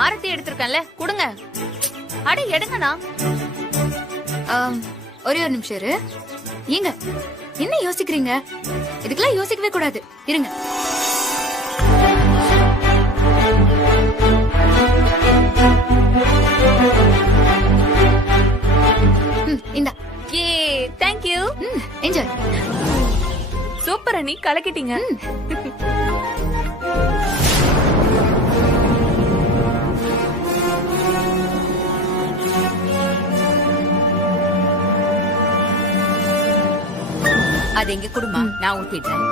ஆரத்தி எடுத்திருக்கேன்ல கொடுங்க. அட எடுங்கண்ணா. ஒரே ஒரு நிமிஷம் இரு. ஏங்க என்ன யோசிக்கிறீங்க? இதுக்கெல்லாம் யோசிக்கவே கூடாது. இருங்க. இந்தா. ஏ தேங்க் யூ. என்ஜாய். சூப்பர் அண்ணி, கலக்கிட்டீங்க. அது எங்க குடும்பம், நான் ஊத்திடுறேன்.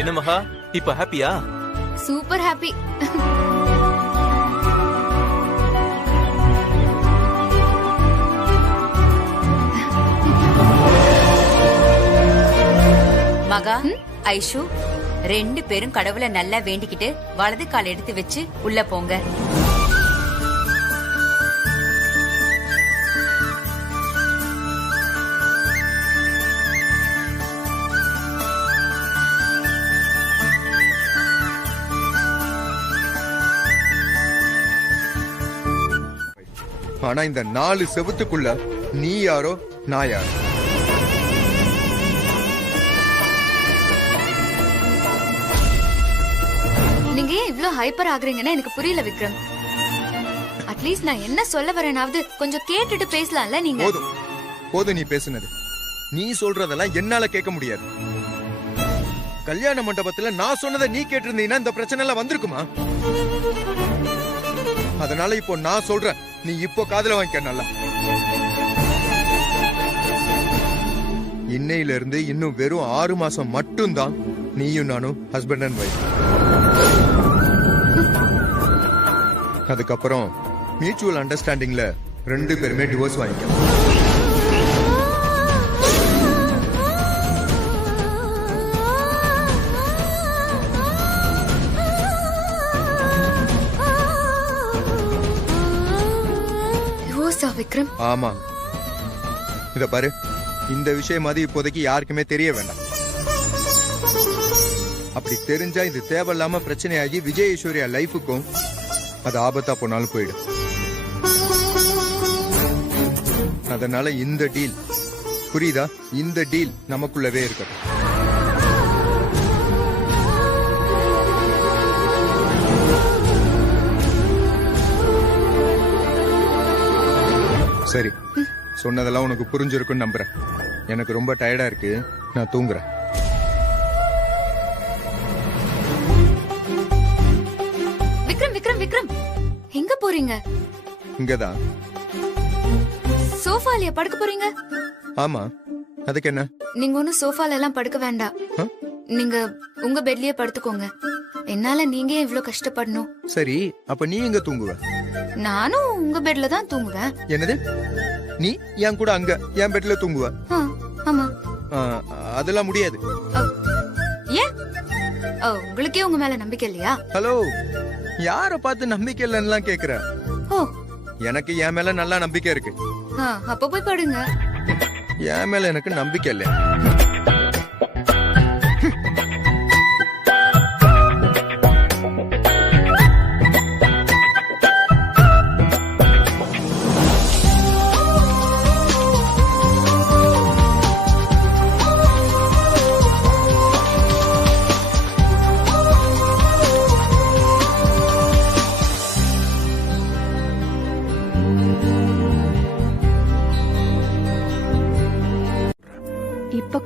என்ன மகா, இப்ப ஹாப்பியா? Super happy. மகா, ஐஷு, 2 பேரும் கடவுளை நல்லா வேண்டிக்கிட்டு வலது கால் எடுத்து வச்சு உள்ள போங்க. ஆனா இந்த 4 செவுத்துக்குள்ள நீ யாரோ நான் யாரோ? நீங்க ஏன் இவ்ளோ ஹைப்பர் ஆகுறீங்கன்னு எனக்கு புரியல விக்ரம். அட்லீஸ்ட் நான் என்ன சொல்ல வரேனாவது கொஞ்சம் கேட்டுட்டு பேசலாம்ல நீங்க. போதும் நீ பேசுனது. நீ சொல்றதெல்லாம் என்னால கேட்க முடியாது. கல்யாண மண்டபத்துல நான் சொன்னதை நீ கேட்டிருந்தீங்கன்னா இந்த பிரச்சனை எல்லாம் வந்திருக்குமா? அதனால இப்போ நான் சொல்றேன், நீ இப்போ காதுல வாங்கிக்க. நல்லா, இன்னையில இருந்து இன்னும் வெறும் 6 மாசம் மட்டும்தான் நீயும் நானும் ஹஸ்பண்ட் அண்ட் வைஃப். அதுக்கப்புறம் மியூச்சுவல் அண்டர்ஸ்டாண்டிங்ல 2 பேருமே டிவோர்ஸ் வாங்கிக்க. விக்ரம், ஆமா, இத பாரு, இந்த விஷயம் அது இப்போதைக்கு யாருக்குமே தெரிய வேண்டாம். அப்படி தெரிஞ்சா இது தேவையில்லாம பிரச்சனையாகி விஜய் ஐஸ்வர்யா லைஃபுக்கும் அது ஆபத்தா போனாலும் போயிடும். அதனால இந்த டீல், புரியுதா? இந்த டீல் நமக்குள்ளவே இருக்கட்டும். சரி, சொன்னதெல்லாம் உனக்கு புரிஞ்சிருக்குன்னு நம்புறேன். எனக்கு ரொம்ப டயர்டா இருக்கு, நான் தூங்குறேன். விக்ரம் விக்ரம் விக்ரம், எங்க போறீங்க? இங்கதான். சோஃபாலயா படுக்க போறீங்க? ஆமா, அதுக்கு என்ன? நீங்க ஒன்னும் சோஃபால எல்லாம் படுக்க வேண்டாம். நீங்க உங்க பெட்லயே படுத்துக்கோங்க. என்னால நீங்க இவ்ளோ கஷ்டப்படணும். சரி, அப்ப நீ எங்க தூங்குவ? நானும் உங்க பெட்ல தான் தூங்குவேன். என்னது? நீ என் கூட அங்க என் பெட்ல தூங்குவ? ஆமா. அதெல்லாம் முடியாது. ஏன்? உங்களுக்கே உங்க மேல நம்பிக்கை இல்லையா? ஹலோ, யார பார்த்து நம்பிக்கை இல்லைன்னு கேக்குற? எனக்கு என் மேல நல்லா நம்பிக்கை இருக்கு. அப்ப போய் படுங்க. என் மேல எனக்கு நம்பிக்கை இல்ல.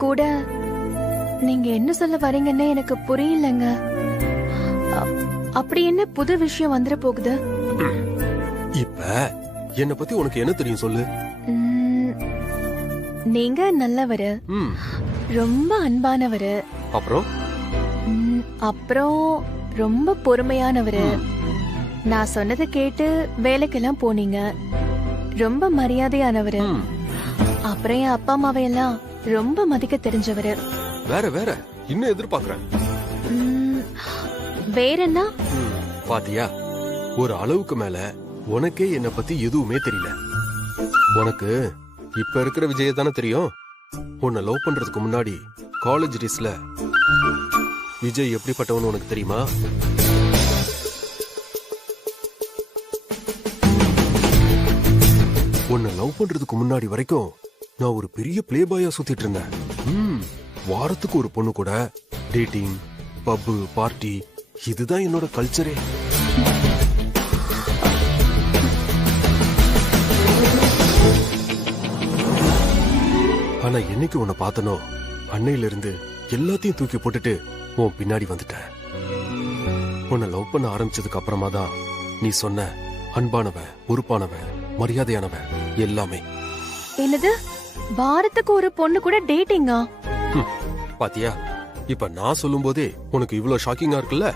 கூட நீங்க என்ன சொல்ல வரீங்கன்னு எனக்கு புரியலங்க. அப்படி என்ன புது விஷயம் வந்துட போகுது? இப்ப என்ன பத்தி உனக்கு என்ன தெரியும் சொல்லு. நீங்க நல்லவரு, ம், ரொம்ப அன்பானவரு, அப்புறம் அப்புறம் ரொம்ப பொறுமையானவரு. நான் சொன்னதை கேட்டு வேலைக்கெல்லாம் போனீங்க. ரொம்ப மரியாதையானவரு. ம், அப்புறம் என் அப்பா அம்மாவையெல்லாம் ரொம்ப மதிக்க தெரிஞ்சவரு. வேற வேற இன்னும் எதிர்பார்க்கறேன். வேற என்ன? பாத்தியா, ஒரு அளவுக்கு மேல உனக்கே என்ன பத்தி எதுவுமே தெரியல. உனக்கு இப்ப இருக்கிற விஜய தானே தெரியும். உன்னை லவ் பண்றதுக்கு முன்னாடி காலேஜ் டேஸ்ல விஜய் எப்படிப்பட்டவன்னு உனக்கு தெரியுமா? உன்னை லவ் பண்றதுக்கு முன்னாடி வரைக்கும் நான் ஒரு பெரிய பிளே பாயா சுத்திட்டு இருந்தேன். வாரத்துக்கு ஒரு பொண்ணு கூட டேட்டிங், பப்பு, பார்ட்டி, இதுதான் என்னோட கல்ச்சரே. ஆனா என்னைக்கு உன்னை பார்த்தனோ அன்னையில இருந்து எல்லாத்தையும் தூக்கி போட்டுட்டு உன் பின்னாடி வந்துட்டேன். உன்னை லவ் பண்ண ஆரம்பிச்சதுக்கு அப்புறமா தான் நீ சொன்ன அன்பானவன், பொறுப்பானவன், மரியாதையானவன் எல்லாமே. என்னது, வாரத்துக்கு ஒரு பொண்ணு கூட டேட்டிங்கா? பாத்தியா, இப்ப நான் சொல்லும் போதே உனக்கு இவ்ளோ ஷாக்கிங்கா இருக்குல்ல.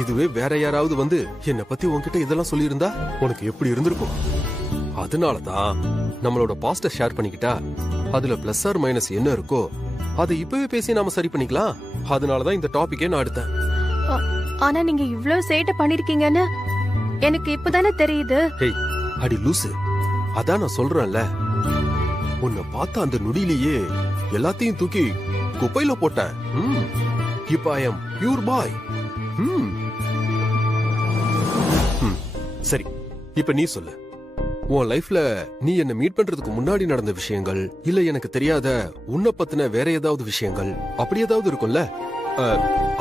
இதுவே வேற யாராவது வந்து என்ன பத்தி உன்கிட்ட இதெல்லாம் சொல்லியிருந்தா உனக்கு எப்படி இருந்திருக்கும்? அதனாலதான் நம்மளோட பாஸ்ட ஷேர் பண்ணிக்கிட்டா அதுல பிளஸ் ஆர் மைனஸ் என்ன இருக்கோ அதை இப்பவே பேசி நாம சரி பண்ணிக்கலாம். அதனாலதான் இந்த டாபிக்கே நான் எடுத்தேன். ஆனா நீங்க இவ்ளோ சேட்டை பண்ணிருக்கீங்கன்னு எனக்கு இப்பதானே தெரியுது. ஹேய், அடி லூசு, அதான் நான் சொல்றேன்ல, உன்னை பார்த்த அந்த நொடியிலேயே எல்லாத்தையும் தூக்கி குப்பையில போட்டேன். இப்ப ஐ அம் பியூர் பாய். சரி, இப்ப நீ சொல்லு, உன் லைஃப்ல நீ என்ன மீட் பண்றதுக்கு முன்னாடி நடந்த விஷயங்கள், இல்ல எனக்கு தெரியாத உன்னை பத்தின வேற ஏதாவது விஷயங்கள் அப்படி ஏதாவது இருக்கும்ல,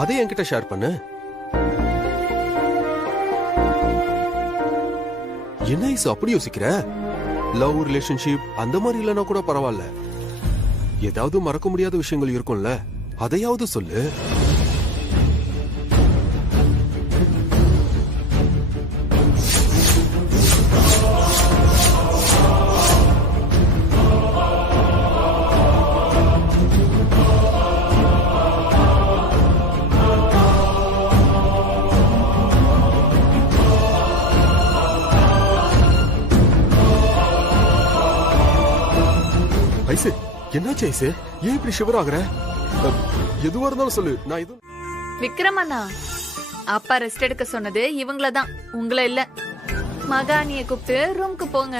அதை என்கிட்ட ஷேர் பண்ணு. என்ன ஐஸ் அப்படி யோசிக்கிற? லவ், ரிலேஷன்ஷிப் அந்த மாதிரி இல்லனா கூட பரவாயில்ல, ஏதாவது மறக்க முடியாத விஷயங்கள் இருக்கும்ல, அதையாவது சொல்லு. ஐசு, என்னாச்சு ஐசு? ஏன் இப்படி ஷிவர் ஆகுற? எதுவா இருந்தாலும் சொல்லு, நான் இது. விக்ரம் அண்ணா, அப்பா ரெஸ்ட் எடுக்க சொன்னது இவங்களதான், உங்களை இல்ல. மகானிய கூப்பிட்டு ரூம்க்கு போங்க.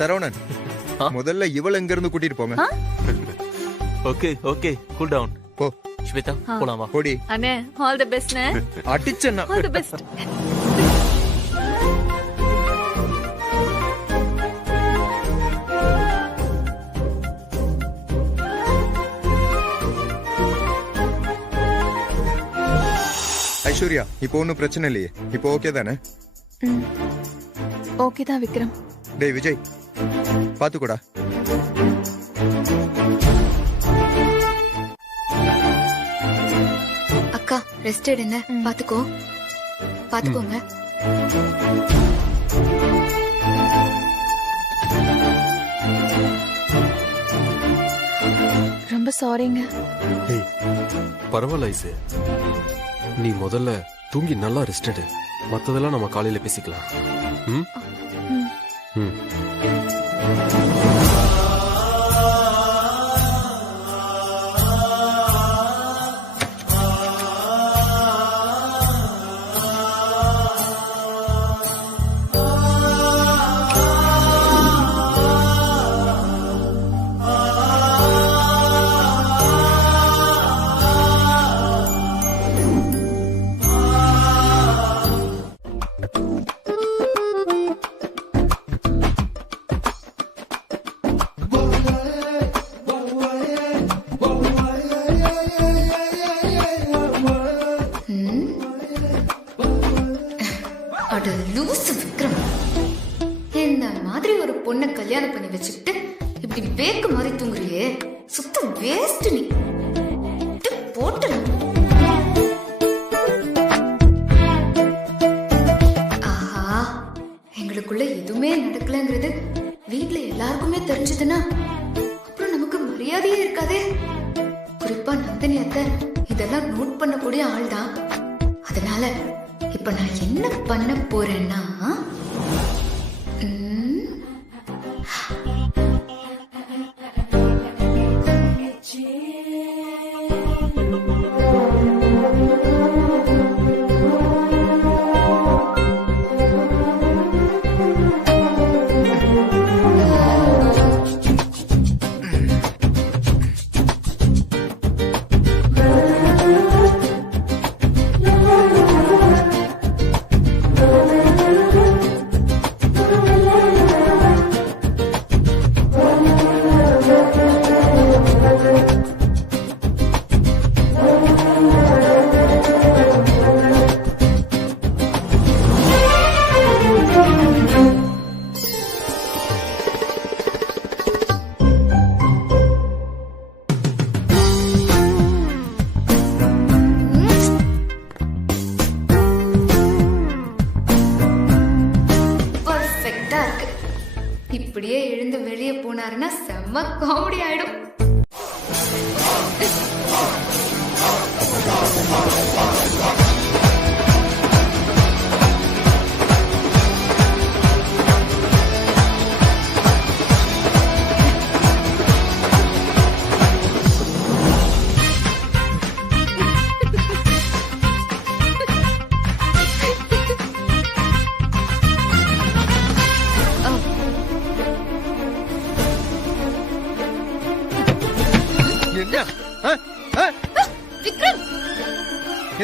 சரவணன், முதல்ல இவள எங்க இருந்து கூட்டிட்டு போங்க. Okay okay, cool down. போ ஸ்வேதா, போலாமா? போடி. அண்ணே, ஆல் தி பெஸ்ட். அடிச்சேன்னா ஆல் தி பெஸ்ட். ஐஸ்வர்யா, இப்போ ஒன்னும் பிரச்சனை இல்லையே, இப்போ ஓகே தானே? ஓகே தான் விக்ரம். டேய் விஜய், பாத்துக்கூடா. அக்கா ரெஸ்ட் எடுங்க, பாத்துக்கோங்க. ரொம்ப சாரிங்க. ஏய், பரவாயில்ல ஐசு, நீ முதல்ல தூங்கி நல்லா ரெஸ்ட் எடு. மத்ததெல்லாம் நம்ம காலையில பேசிக்கலாம். ம் ம். மாதிரி ஒரு பொண்ணை கல்யாணம் பண்ணி வச்சுக்கிட்டு இப்படி பேக்கு மாதிரி தூங்குறியே, சுத்த வேஸ்ட் நீ. போட்டு ஆஹா, எங்களுக்குள்ள எதுவுமே நடக்கலங்கிறது வீட்ல எல்லாருக்குமே தெரிஞ்சதுன்னா அப்புறம் நமக்கு மரியாதையே இருக்காதே. குறிப்பா நந்தினி அத்தை இதெல்லாம் நோட் பண்ணக்கூடிய ஆள் தான். அதனால இப்ப நான் என்ன பண்ண போறேன்னா, இப்படியே எழுந்து வெளியே போனாருன்னா செம்ம காமெடி ஆயிடும்.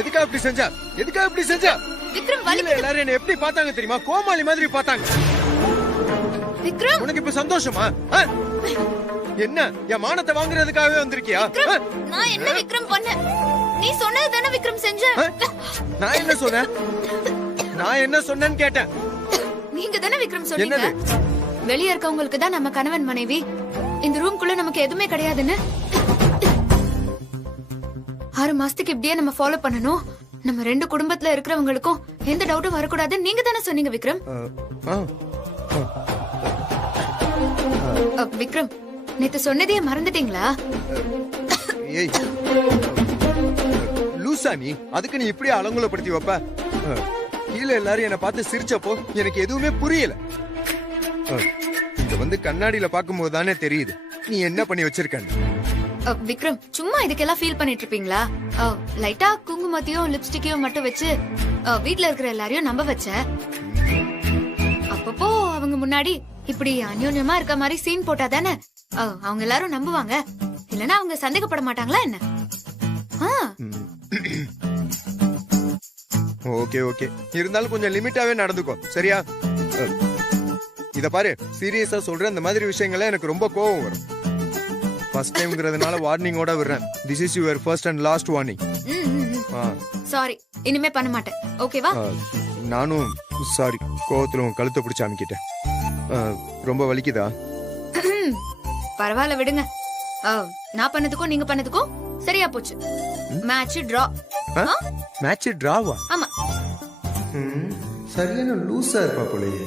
எதுக்கா இப்படி செஞ்சா? எதுக்கா இப்படி செஞ்சா? விக்ரம், எல்லாரும் என்ன எப்படி பார்த்தாங்க தெரியுமா? கோமாளி மாதிரி பார்த்தாங்க. விக்ரம், உனக்கு இப்ப சந்தோஷமா? என்ன என் மானத்தை வாங்குறதுக்காகவே வந்திருக்கியா? நான் என்ன விக்ரம் பண்ண? நீ சொன்னது தானே விக்ரம் செஞ்ச. நான் என்ன சொன்னேன்? நான் என்ன சொன்னேன்னு கேட்டேன். நீங்க தானே விக்ரம் சொன்னீங்க வெளிய இருக்கவங்களுக்கு தான் நம்ம கணவன் மனைவி, இந்த ரூம்குள்ள நமக்கு எதுவுமே கிடையாதுன்னு. 6 மாசத்துக்கு இப்படியே நம்ம ஃபாலோ பண்ணணும். நம்ம 2 குடும்பத்துல இருக்கிறவங்களுக்கும் எந்த டவுட்டும் வரக்கூடாதுன்னு நீங்க தானே சொன்னீங்க விக்ரம். விக்ரம், நேத்து சொன்னதையே மறந்துட்டீங்களா? ஏய் லூசா நீ, அதுக்கு நீ இப்படி அலங்குலப்படுத்தி வைப்ப? கீழே எல்லாரும் என்ன பார்த்து சிரிச்சப்போ எனக்கு எதுவுமே புரியல. இங்க வந்து கண்ணாடியில பாக்கும்போது தானே தெரியுது நீ என்ன பண்ணி வச்சிருக்க. விக்ரம், சும்மா இதுக்கெல்லாம் ஃபீல் பண்ணிட்டு இருப்பீங்களா? லைட்டா குங்குமத்தையும் லிப்ஸ்டிக்கையும் மட்டும் வச்சு வீட்ல இருக்கிற எல்லாரையும் நம்ப வச்ச. அப்பப்போ அவங்க முன்னாடி இப்படி அந்யோன்யமா இருக்க மாதிரி சீன் போட்டா தானே அவங்க எல்லாரும் நம்புவாங்க. இல்லனா அவங்க சந்தேகப்பட மாட்டாங்களா என்ன? ஓகே ஓகே, இருந்தாலும் கொஞ்சம் லிமிட்டாவே நடந்துக்கோ, சரியா? இத பாரு, சீரியஸா சொல்றேன், இந்த மாதிரி விஷயங்கள்ல எனக்கு ரொம்ப கோவம் வரும். ஃபர்ஸ்ட் டைம்ங்கிறதுனால வார்னிங்கோட விடுறேன். This is your first and last warning. Sorry, இனிமே பண்ண மாட்டேன், ஓகேவா? நானும் சாரி, கோவத்துல உன் கழுத்தை பிடிச்சு அமுக்கிட்டேன். ரொம்ப வலிக்குதா? பரவாயில்ல விடுங்க. நான் பண்ணதுக்கும் நீங்க பண்ணதுக்கும் சரியா போச்சு. Match draw. மேட்ச் டிராவா? ஆமா. சரியான லூசா இருப்பா போலயே.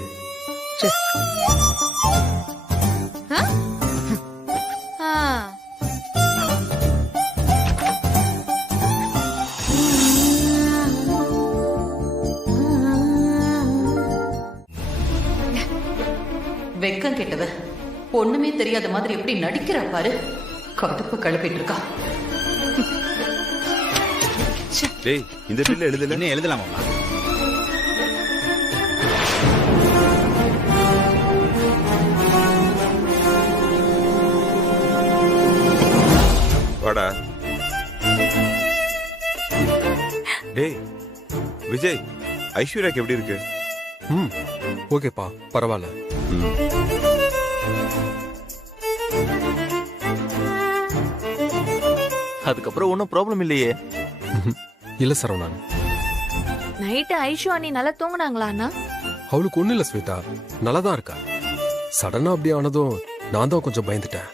வெக்கம் கெட்டவ, ஒண்ணுமே தெரியாத மாதிரி எப்படி நடிக்கிறா பாரு. கடுப்பு கிளப்பிட்டு இருக்கா. டேய், இந்த பில்ல எழுதல. என்ன எழுதலாமா? வாடா. டேய் விஜய், ஐஸ்வர்யாக்கு எப்படி இருக்கு? ஓகேப்பா, பரவாயில்ல. அதுக்கப்புறம் ஒன்னும் ப்ராப்ளம் இல்லையே? இல்ல சரவணன். நைட்டு ஐஷு அண்ணி நல்லா தூங்குனாங்களா அண்ணா? அவளுக்கு ஒண்ணு இல்ல ஸ்வேதா, நல்லாதான் இருக்கா. சடனா அப்படி ஆனதும் நான் தான் கொஞ்சம் பயந்துட்டேன்.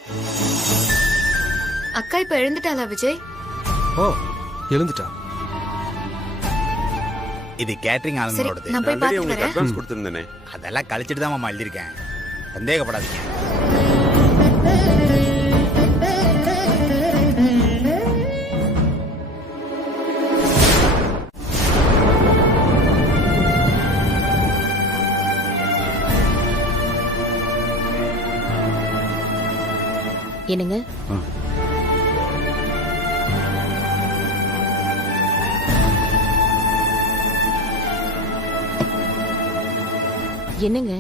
அக்கா இப்ப எழுந்துட்டாளா விஜய்? எழுந்துட்டா. இது கேட்டரிங் சரி ஆளுங்களோடது. நான் போய் ஆல்ரெடி உங்களுக்கு பாத்துக்கிறேன். அட்வான்ஸ் கொடுத்துருந்தேனே. அதெல்லாம் கழிச்சிட்டு தான் மாமா எழுதியிருக்கேன். சந்தேகப்படாதீங்க. என்னங்க? என்னங்க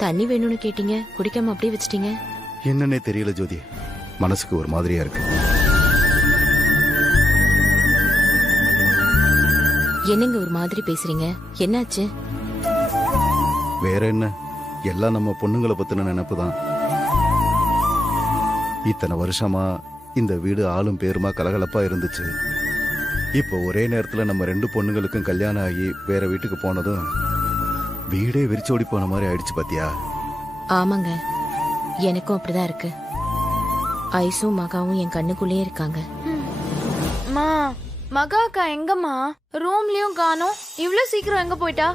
தண்ணி வேணும்னு கேட்டீங்க, குடிக்காம அப்படியே வச்சிட்டீங்க. என்னன்னே தெரியல ஜோதி, மனசுக்கு ஒரு மாதிரியா இருக்கு. என்னங்க ஒரு மாதிரி பேசுறீங்க, என்னாச்சு? வேற என்ன, எல்லாம் நம்ம பொண்ணுங்களை பத்தின நினைப்பு தான். இத்தனை வருஷமா இந்த வீடு ஆளும் பேருமா கலகலப்பா இருந்துச்சு. இப்போ ஒரே நேரத்துல நம்ம 2 பொண்ணுங்களுக்கும் கல்யாணம் ஆகி வேற வீட்டுக்கு போனதும் வீடே விரிச்சோடி போன மாதிரி ஆயிடுச்சு பாத்தியா? ஆமாங்க, எனக்கும் அப்படிதான் இருக்கு. ஐசும் மகாவும் என் கண்ணுக்குள்ளேயே இருக்காங்க. மா, மகா அக்கா எங்கம்மா? ரூம்லயும் காணோம். இவ்ளோ சீக்கிரம் எங்க போயிட்டா?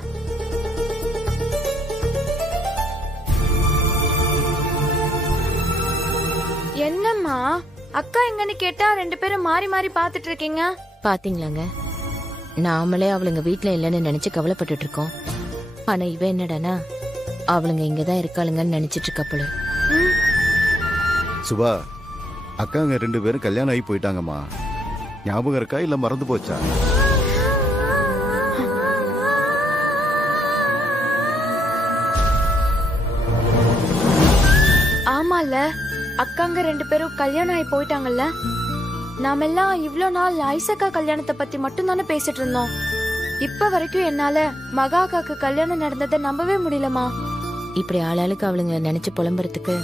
என்னம்மா அக்கா எங்கன்னு கேட்டா 2 பேரும் மாறி மாறி பாத்துட்டு இருக்கீங்க. பாத்தீங்களாங்க, நாமளே அவளுங்க வீட்ல இல்லைன்னு நினைச்சு கவலைப்பட்டுட்டு இருக்கோம். ஆனா இவ என்னடானா அவளுங்க இங்கதான் இருக்காளுங்கன்னு நினைச்சிட்டு இருக்க போல. சுபா, அக்காங்க 2 பேரும் கல்யாணம் ஆகி போயிட்டாங்கம்மா. ஞாபகம் இருக்கா இல்ல மறந்து போச்சா? ஆமால, அக்காங்க 2 பேரும் கல்யாணம் ஆகி போயிட்டாங்கல்ல. நாமெல்லாம் இவ்ளோ நாள் ஐசக்கா கல்யாணத்தை பத்தி மட்டும் தானே பேசிட்டு இருந்தோம். இப்ப வரைக்கும் என்னால மகா அக்காக்கு கல்யாணம் நடந்ததை நம்பவே முடியலமா. இப்படி ஆளாளுக்கு அவளுங்க நினைச்சு புலம்புறதுக்கு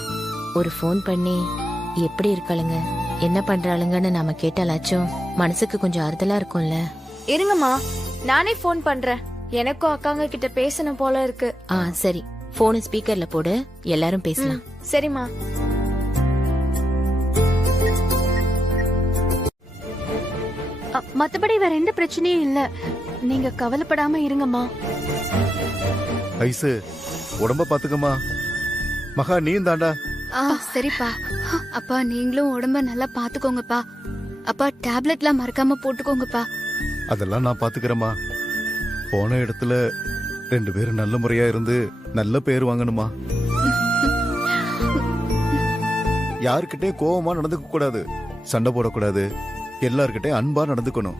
ஒரு ஃபோன் பண்ணி எப்படி இருக்காளுங்க, என்ன பண்றாளுங்கன்னு நாம கேட்டாலாச்சும் மனசுக்கு கொஞ்சம் ஆறுதலா இருக்கும்ல. இருங்கம்மா, நானே ஃபோன் பண்றேன். எனக்கும் அக்காங்க கிட்ட பேசணும் போல இருக்கு. சரி, போனை ஸ்பீக்கர்ல போடு, எல்லாரும் பேசலாம். சரிம்மா. மத்தபடி வேற எந்த பிரச்சனையும் இல்ல, நீங்க கவலைப்படாம இருங்கம்மா. ஐசு, உடம்ப பாத்துக்கம்மா. மகா, நீயும் தாண்டா. சரிப்பா. அப்பா நீங்களும் உடம்ப நல்லா பாத்துக்கோங்கப்பா. அப்பா டேப்லெட்லாம் மறக்காம போட்டுக்கோங்கப்பா. அதெல்லாம் நான் பாத்துக்கிறேம்மா. போன இடத்துல 2 பேரும் நல்ல முறையா இருந்து நல்ல பேர் வாங்கணுமா. யாருக்கிட்டே கோவமா நடந்துக்க கூடாது, சண்டை போடக்கூடாது, எல்லார்கிட்டே அன்பா நடந்துக்கணும்.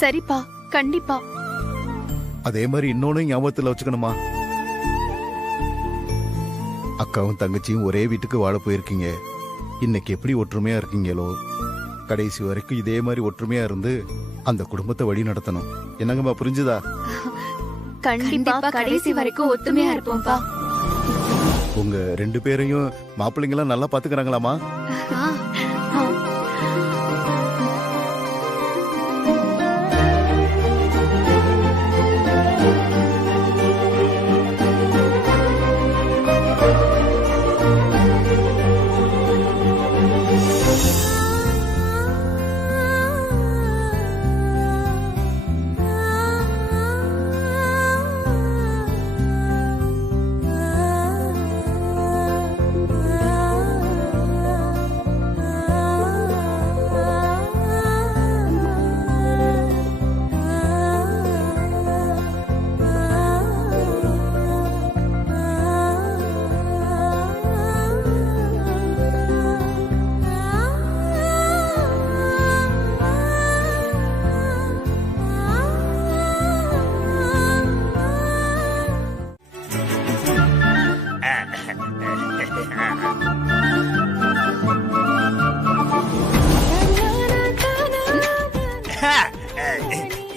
சரிப்பா, கண்டிப்பா. அதே மாதிரி இன்னொன்னு ஞாபகத்துல வச்சுக்கணுமா. அக்காவும் தங்கச்சியும் ஒரே வீட்டுக்கு வாழ போயிருக்கீங்க. இன்னைக்கு எப்படி ஒற்றுமையா இருக்கீங்களோ, கடைசி வரைக்கும் இதே மாதிரி ஒற்றுமையா இருந்து அந்த குடும்பத்தை வழி நடத்தணும். என்னங்கம்மா, புரிஞ்சுதா? கண்டிப்பா கடைசி வரைக்கும் ஒத்துமையா இருப்போம்ப்பா. உங்க 2 பேரையும் மாப்பிள்ளைங்களாம் நல்லா பாத்துக்கிறாங்களாமா?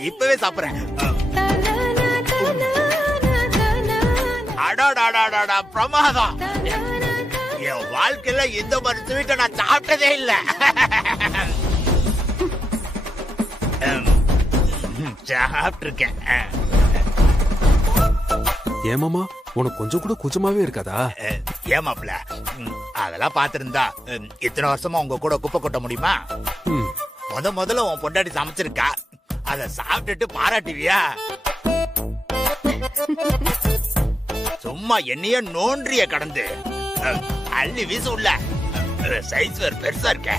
இப்பவே சாப்பிடுறேன். அடாடாடாடா, பிரமாதம். என் வாழ்க்கையில இந்த மாதிரி ஸ்வீட்டை நான் சாப்பிட்டதே இல்ல. சாப்பிட்டு இருக்கேன். ஏமாமா உனக்கு கொஞ்சம் கூட கூச்சமாவே இருக்காதா? ஏமாப்ல அதெல்லாம் பாத்திருந்தா இத்தனை வருஷமா உங்க கூட குப்பை கொட்ட முடியுமா? முதல்ல உன் பொண்டாட்டி சமைச்சிருக்கா, அத சாப்பிட்டுட்டு பாராட்டுவியா? சும்மா என்னைய நோன்றிய கடந்து அள்ளி வீச உள்ள சைஸ் வேற பெருசா இருக்க.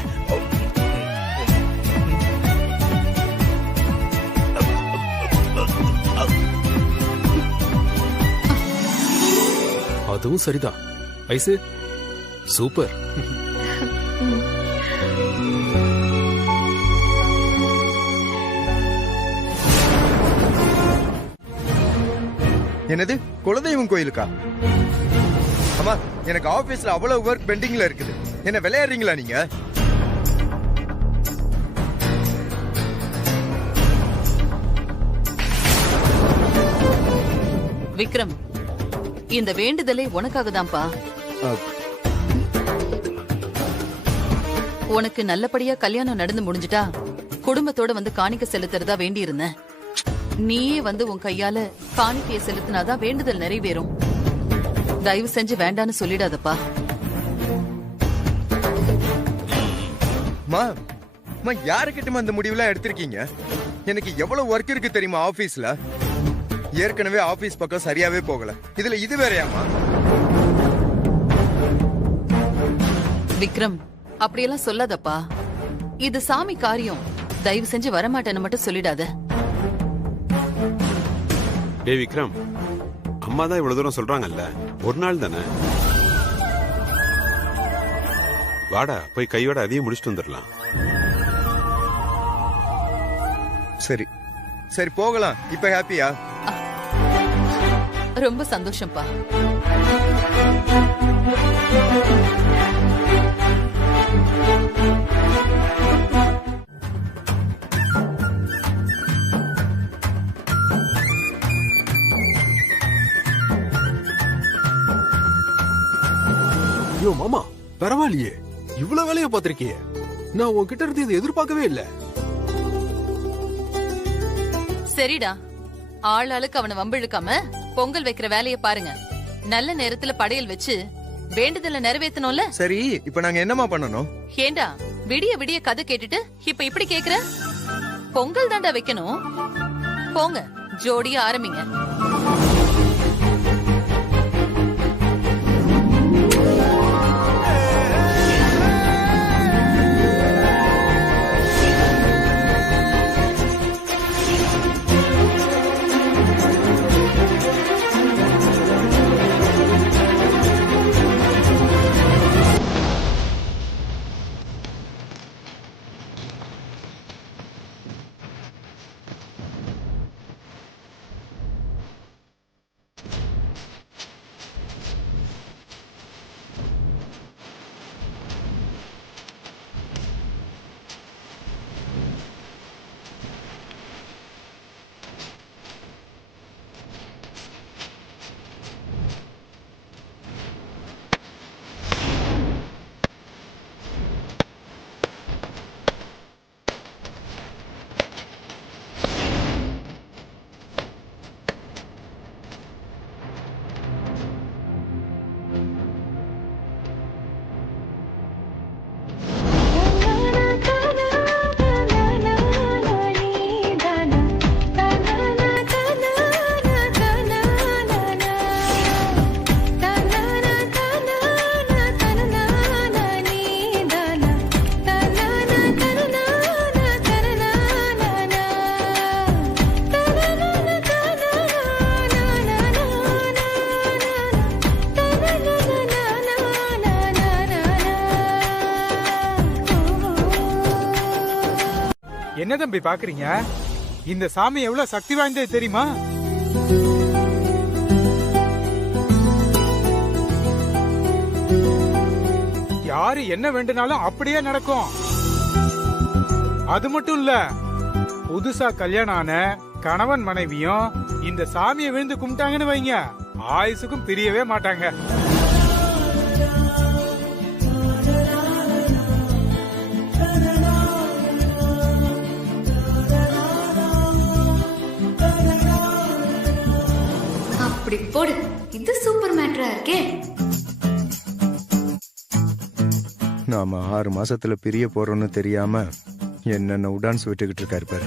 அதுவும் சரிதான். Ice super. என்னது குலதெய்வம் கோயிலுக்கா? அம்மா எனக்கு ஆபீஸ்ல அவ்வளவு ஒர்க் பெண்டிங்ல இருக்குது. என்ன விளையாடுறீங்களா நீங்க? விக்ரம், இந்த வேண்டுதலே உனக்காக தான்ப்பா. உனக்கு நல்லபடியா கல்யாணம் நடந்து முடிஞ்சிட்டா குடும்பத்தோட வந்து காணிக்க செலுத்துறதா வேண்டி இருந்தேன். நீயே வந்து உன் கையால காணிக்கைய செலுத்தினாதான் வேண்டுதல் நிறைவேறும். தயவு செஞ்சு வேண்டான்னு சொல்லிடாதப்பா. யாருக்கிட்டமா அந்த முடிவுலாம் எடுத்திருக்கீங்க? எனக்கு எவ்வளவு ஒர்க் இருக்கு தெரியுமா ஆபீஸ்ல? ஏற்கனவே ஆபீஸ் பக்கம் சரியாவே போகல, இதுல இது வேறையாமா? விக்ரம், அப்படியெல்லாம் சொல்லாதப்பா. இது சாமி காரியம். தயவு செஞ்சு வரமாட்டேன்னு மட்டும் சொல்லிடாத. டே விக்ரம், அம்மா தான் இவ்வளவு தூரம் சொல்றாங்கல்ல, ஒரு நாள் தானே. வாடா போய் கையோட அதையும் முடிச்சுட்டு வந்துடலாம். சரி சரி போகலாம். இப்ப ஹாப்பியா? ரொம்ப சந்தோஷம்ப்பா. ஐயோ மாமா, பரவாயில்லையே, இவ்வளவு வேலையை பார்த்திருக்கியே. நான் உன்கிட்ட இருந்து இதை எதிர்பார்க்கவே இல்ல. சரிடா, ஆள் ஆளுக்கு அவனை வம்பிழுக்காம பொங்கல் வைக்கிற வேலையை பாருங்க. நல்ல நேரத்துல படையல் வச்சு வேண்டுதல நிறைவேற்றணும்ல. சரி, இப்ப நாங்க என்னமா பண்ணணும்? ஏண்டா விடிய விடிய கதை கேட்டுட்டு இப்ப இப்படி கேக்குற? பொங்கல் தாண்டா வைக்கணும். போங்க, ஜோடியா ஆரம்பிங்க. என்ன தம்பி பாக்குறீங்க? இந்த சாமி எவ்வளவு சக்தி வாய்ந்தது தெரியுமா? யாரு என்ன வேண்டுனாலும் அப்படியே நடக்கும். அது மட்டும் இல்ல, புதுசா கல்யாணம் ஆன கணவன் மனைவியும் இந்த சாமியை விழுந்து கும்பிட்டாங்கன்னு வைங்க, ஆயுசுக்கும் பிரியவே மாட்டாங்க. அப்படி போடு. இது சூப்பர் மேட்டரா இருக்கே. நாம 6 மாசத்துல பிரிய போறோம்னு தெரியாம என்னென்ன உடான்ஸ் விட்டுக்கிட்டு இருக்காரு பாரு.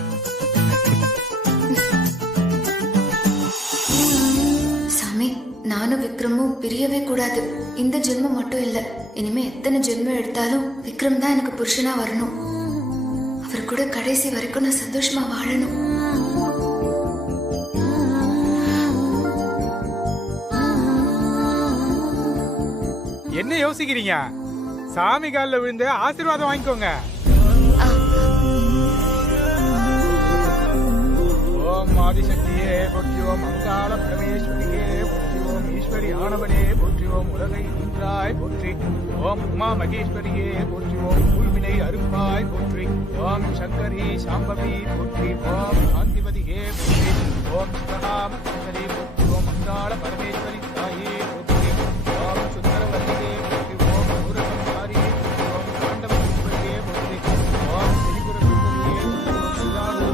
சாமி, நானும் விக்ரமும் பிரியவே கூடாது. இந்த ஜென்மம் மட்டும் இல்ல, இனிமே எத்தனை ஜென்மம் எடுத்தாலும் விக்ரம் தான் எனக்கு புருஷனா வரணும். அவர் கூட கடைசி வரைக்கும் நான் சந்தோஷமா வாழணும். என்ன யோசிக்கிறீங்க? சாமி காலில் விழுந்து ஆசீர்வாதம் வாங்கிக்கோங்க. ஓம் ஆதிசக்தியே போற்றி, ஓம் அங்காள பரமேஸ்வரியே போற்றி, ஓம் ஈஸ்வரி ஆனவனே போற்றி, ஓம் உலகை நின்றாய் போற்றி, ஓம் உமா மகேஸ்வரியே போற்றி, ஓம் ஊழ்வினை அருப்பாய் போற்றி, ஓம் சங்கரி சாம்பவி போற்றி, ஓம் சாந்திபதியே போற்றி, ஓம் சிவகாம சுந்தரி போற்றி, ஓம் அங்காள பரமேஸ்வரி தாயே போற்றி, ஓம் சுந்தரவல்லியே போற்றி, ஓம் சூரசம்ஹாரியே போற்றி, ஓம் பாண்டவசுந்தரியே போற்றி, ஓம் திரிபுர சுந்தரியே போற்றி, ஓம் சுதாடு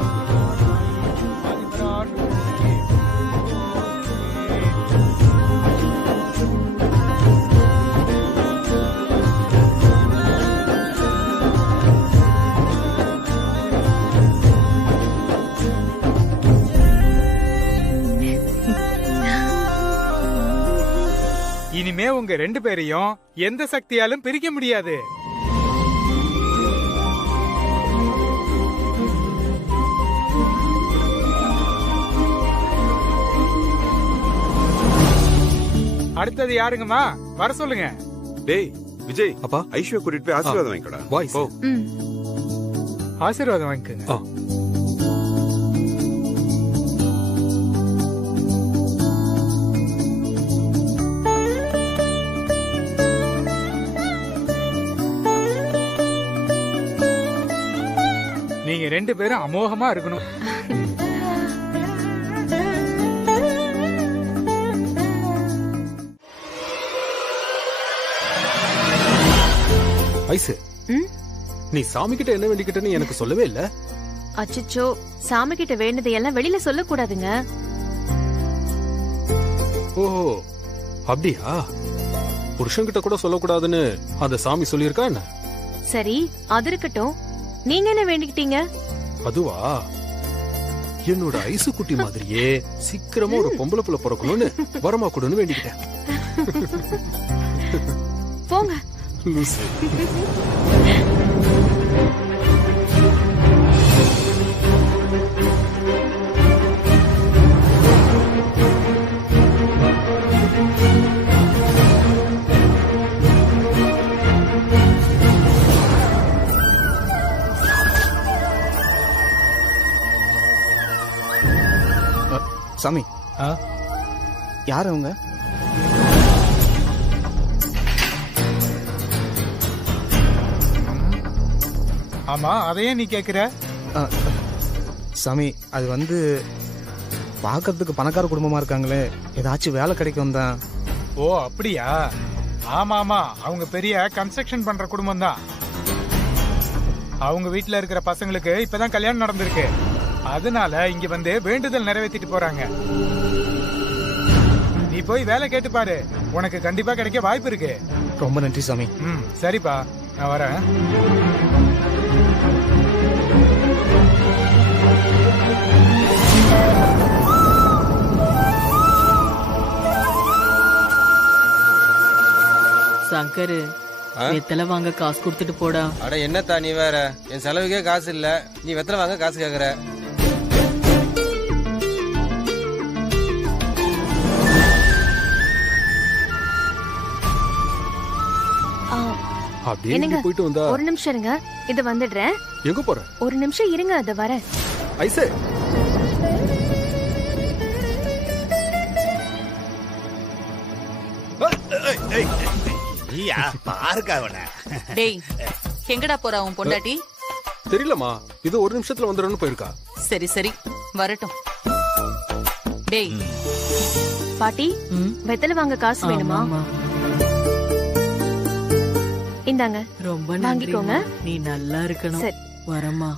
ஆதிபராட் போற்றி. இனிமே உங்க 2 பேரையும் எந்த சக்தியாலும் பிரிக்க முடியாது. அடுத்தது யாருங்கம்மா? வர சொல்லுங்க. டேய் விஜய், அப்பா ஐஸ்வர்யா கூட்டிட்டு போய் ஆசீர்வாதம் வாங்கிக்கோடா. வாய்ஸ் ஆசீர்வாதம் வாங்கிக்கோங்க. நீங்க 2 பேரும் அமோகமா இருக்கணும். ஐசு, நீ சாமி கிட்ட என்ன வேண்டிக்கிட்டன்னு எனக்கு சொல்லவே இல்ல. அச்சச்சோ, சாமி கிட்ட வேண்டதையெல்லாம் வெளியில சொல்ல கூடாதுங்க. ஓஹோ, அப்படியா? புருஷன் கிட்ட கூட சொல்லக்கூடாதுன்னு அந்த சாமி சொல்லியிருக்கா என்ன? சரி, அது இருக்கட்டும். நீங்க என்ன வேண்டிக்கிட்டீங்க? அதுவா, என்னோட ஐசு குட்டி மாதிரியே சீக்கிரமா ஒரு பொம்பளை புள்ள பிறக்கணும்னு வரமா கொடுன்னு வேண்டிக்கிட்டேன். போங்க. சாமி, யார் அவங்க? ஆமா, அதையே நீ கேக்குற? சாமி, அது வந்து பாக்கிறதுக்கு பணக்கார குடும்பமா இருக்காங்களே, ஏதாச்சும் வேலை கிடைக்கும் தான். ஓ அப்படியா? ஆமா ஆமா, அவங்க பெரிய கன்ஸ்ட்ரக்ஷன் பண்ற குடும்பம் தான். அவங்க வீட்டுல இருக்கிற பசங்களுக்கு இப்பதான் கல்யாணம் நடந்திருக்கு. அதனால இங்க வந்து வேண்டுதல் நிறைவேற்றிட்டு போறாங்க. நீ போய் வேலை கேட்டு பாரு, உனக்கு கண்டிப்பா கிடைக்க வாய்ப்பு இருக்கு. ரொம்ப நன்றி சாமி. சரிப்பா, நான் வரேன். சங்கரு, வெத்தலை வாங்க காசு கொடுத்துட்டு போடா. அட என்னத்தா நீ வேற, என் செலவுக்கே காசு இல்ல, நீ வெத்தலை வாங்க காசு கேக்குற. என்னங்க, போயிட்டு வந்தா ஒரு நிமிஷம் இருங்க, இது வந்துடுறேன். எங்க போற? ஒரு நிமிஷம் இருங்க, அது வரேன். ஐசே, டேய், எங்கடா போறா உன் பொண்டாட்டி? தெரியலமா, இது ஒரு நிமிஷத்துல வந்துடும்னு போயிருக்கா. சரி சரி, வரட்டும். டேய் பாட்டி, வெத்தலை வாங்க காசு வேணுமா? இந்தாங்க, ரொம்ப வாங்கிக்கோங்க. நீ நல்லா இருக்கணும். சரி, வரமா.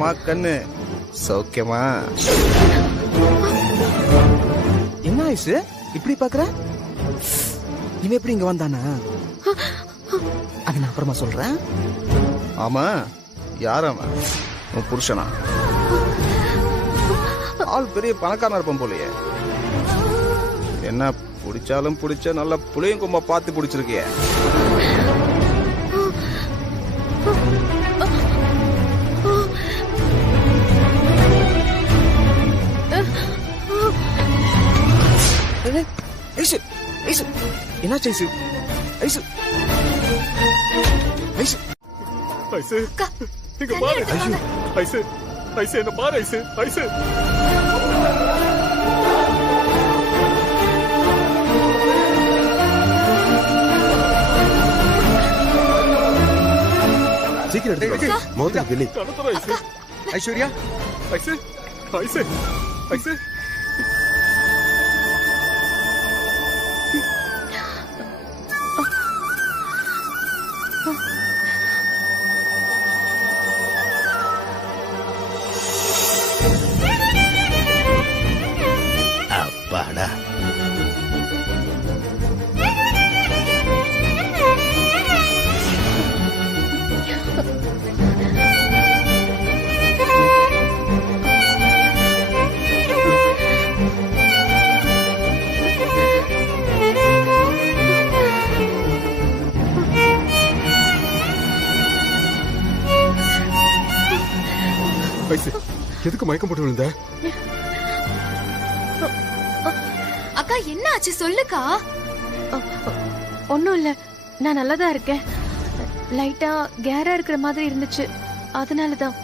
என்னம்மா கண்ணு சௌக்கியமா? என்ன ஆயிசு இப்படி பாக்குற? இவன் எப்படி இங்க வந்தானா? அது நான் அப்புறமா சொல்றேன். ஆமா, யார் அவன்? உன் புருஷனா? ஆள் பெரிய பணக்காரனா இருப்பான் போலயே. என்ன பிடிச்சாலும் பிடிச்ச நல்ல புளியும் கொம்ப பார்த்து பிடிச்சிருக்கிய. என்ன ஐசு? ஐசு ஐசு ஐசு இங்க பாரு. ஐசு ஐசு என்ன பாரு. ஐசு ஐசு சீக்கிரம் எடுத்து மோதிர வெளி. ஐஸ்வர்யா ஐசு ஐசு ஐசு அப்பாடா. ஐசு எதுக்கு மயக்கம் போட்டு விழுந்த? அக்கா என்ன ஆச்சு சொல்லுக்கா. ஒண்ணும் இல்ல, நான் நல்லாதான் இருக்கேன். லைட்டா கேரா இருக்கிற மாதிரி இருந்துச்சு, அதனாலதான்.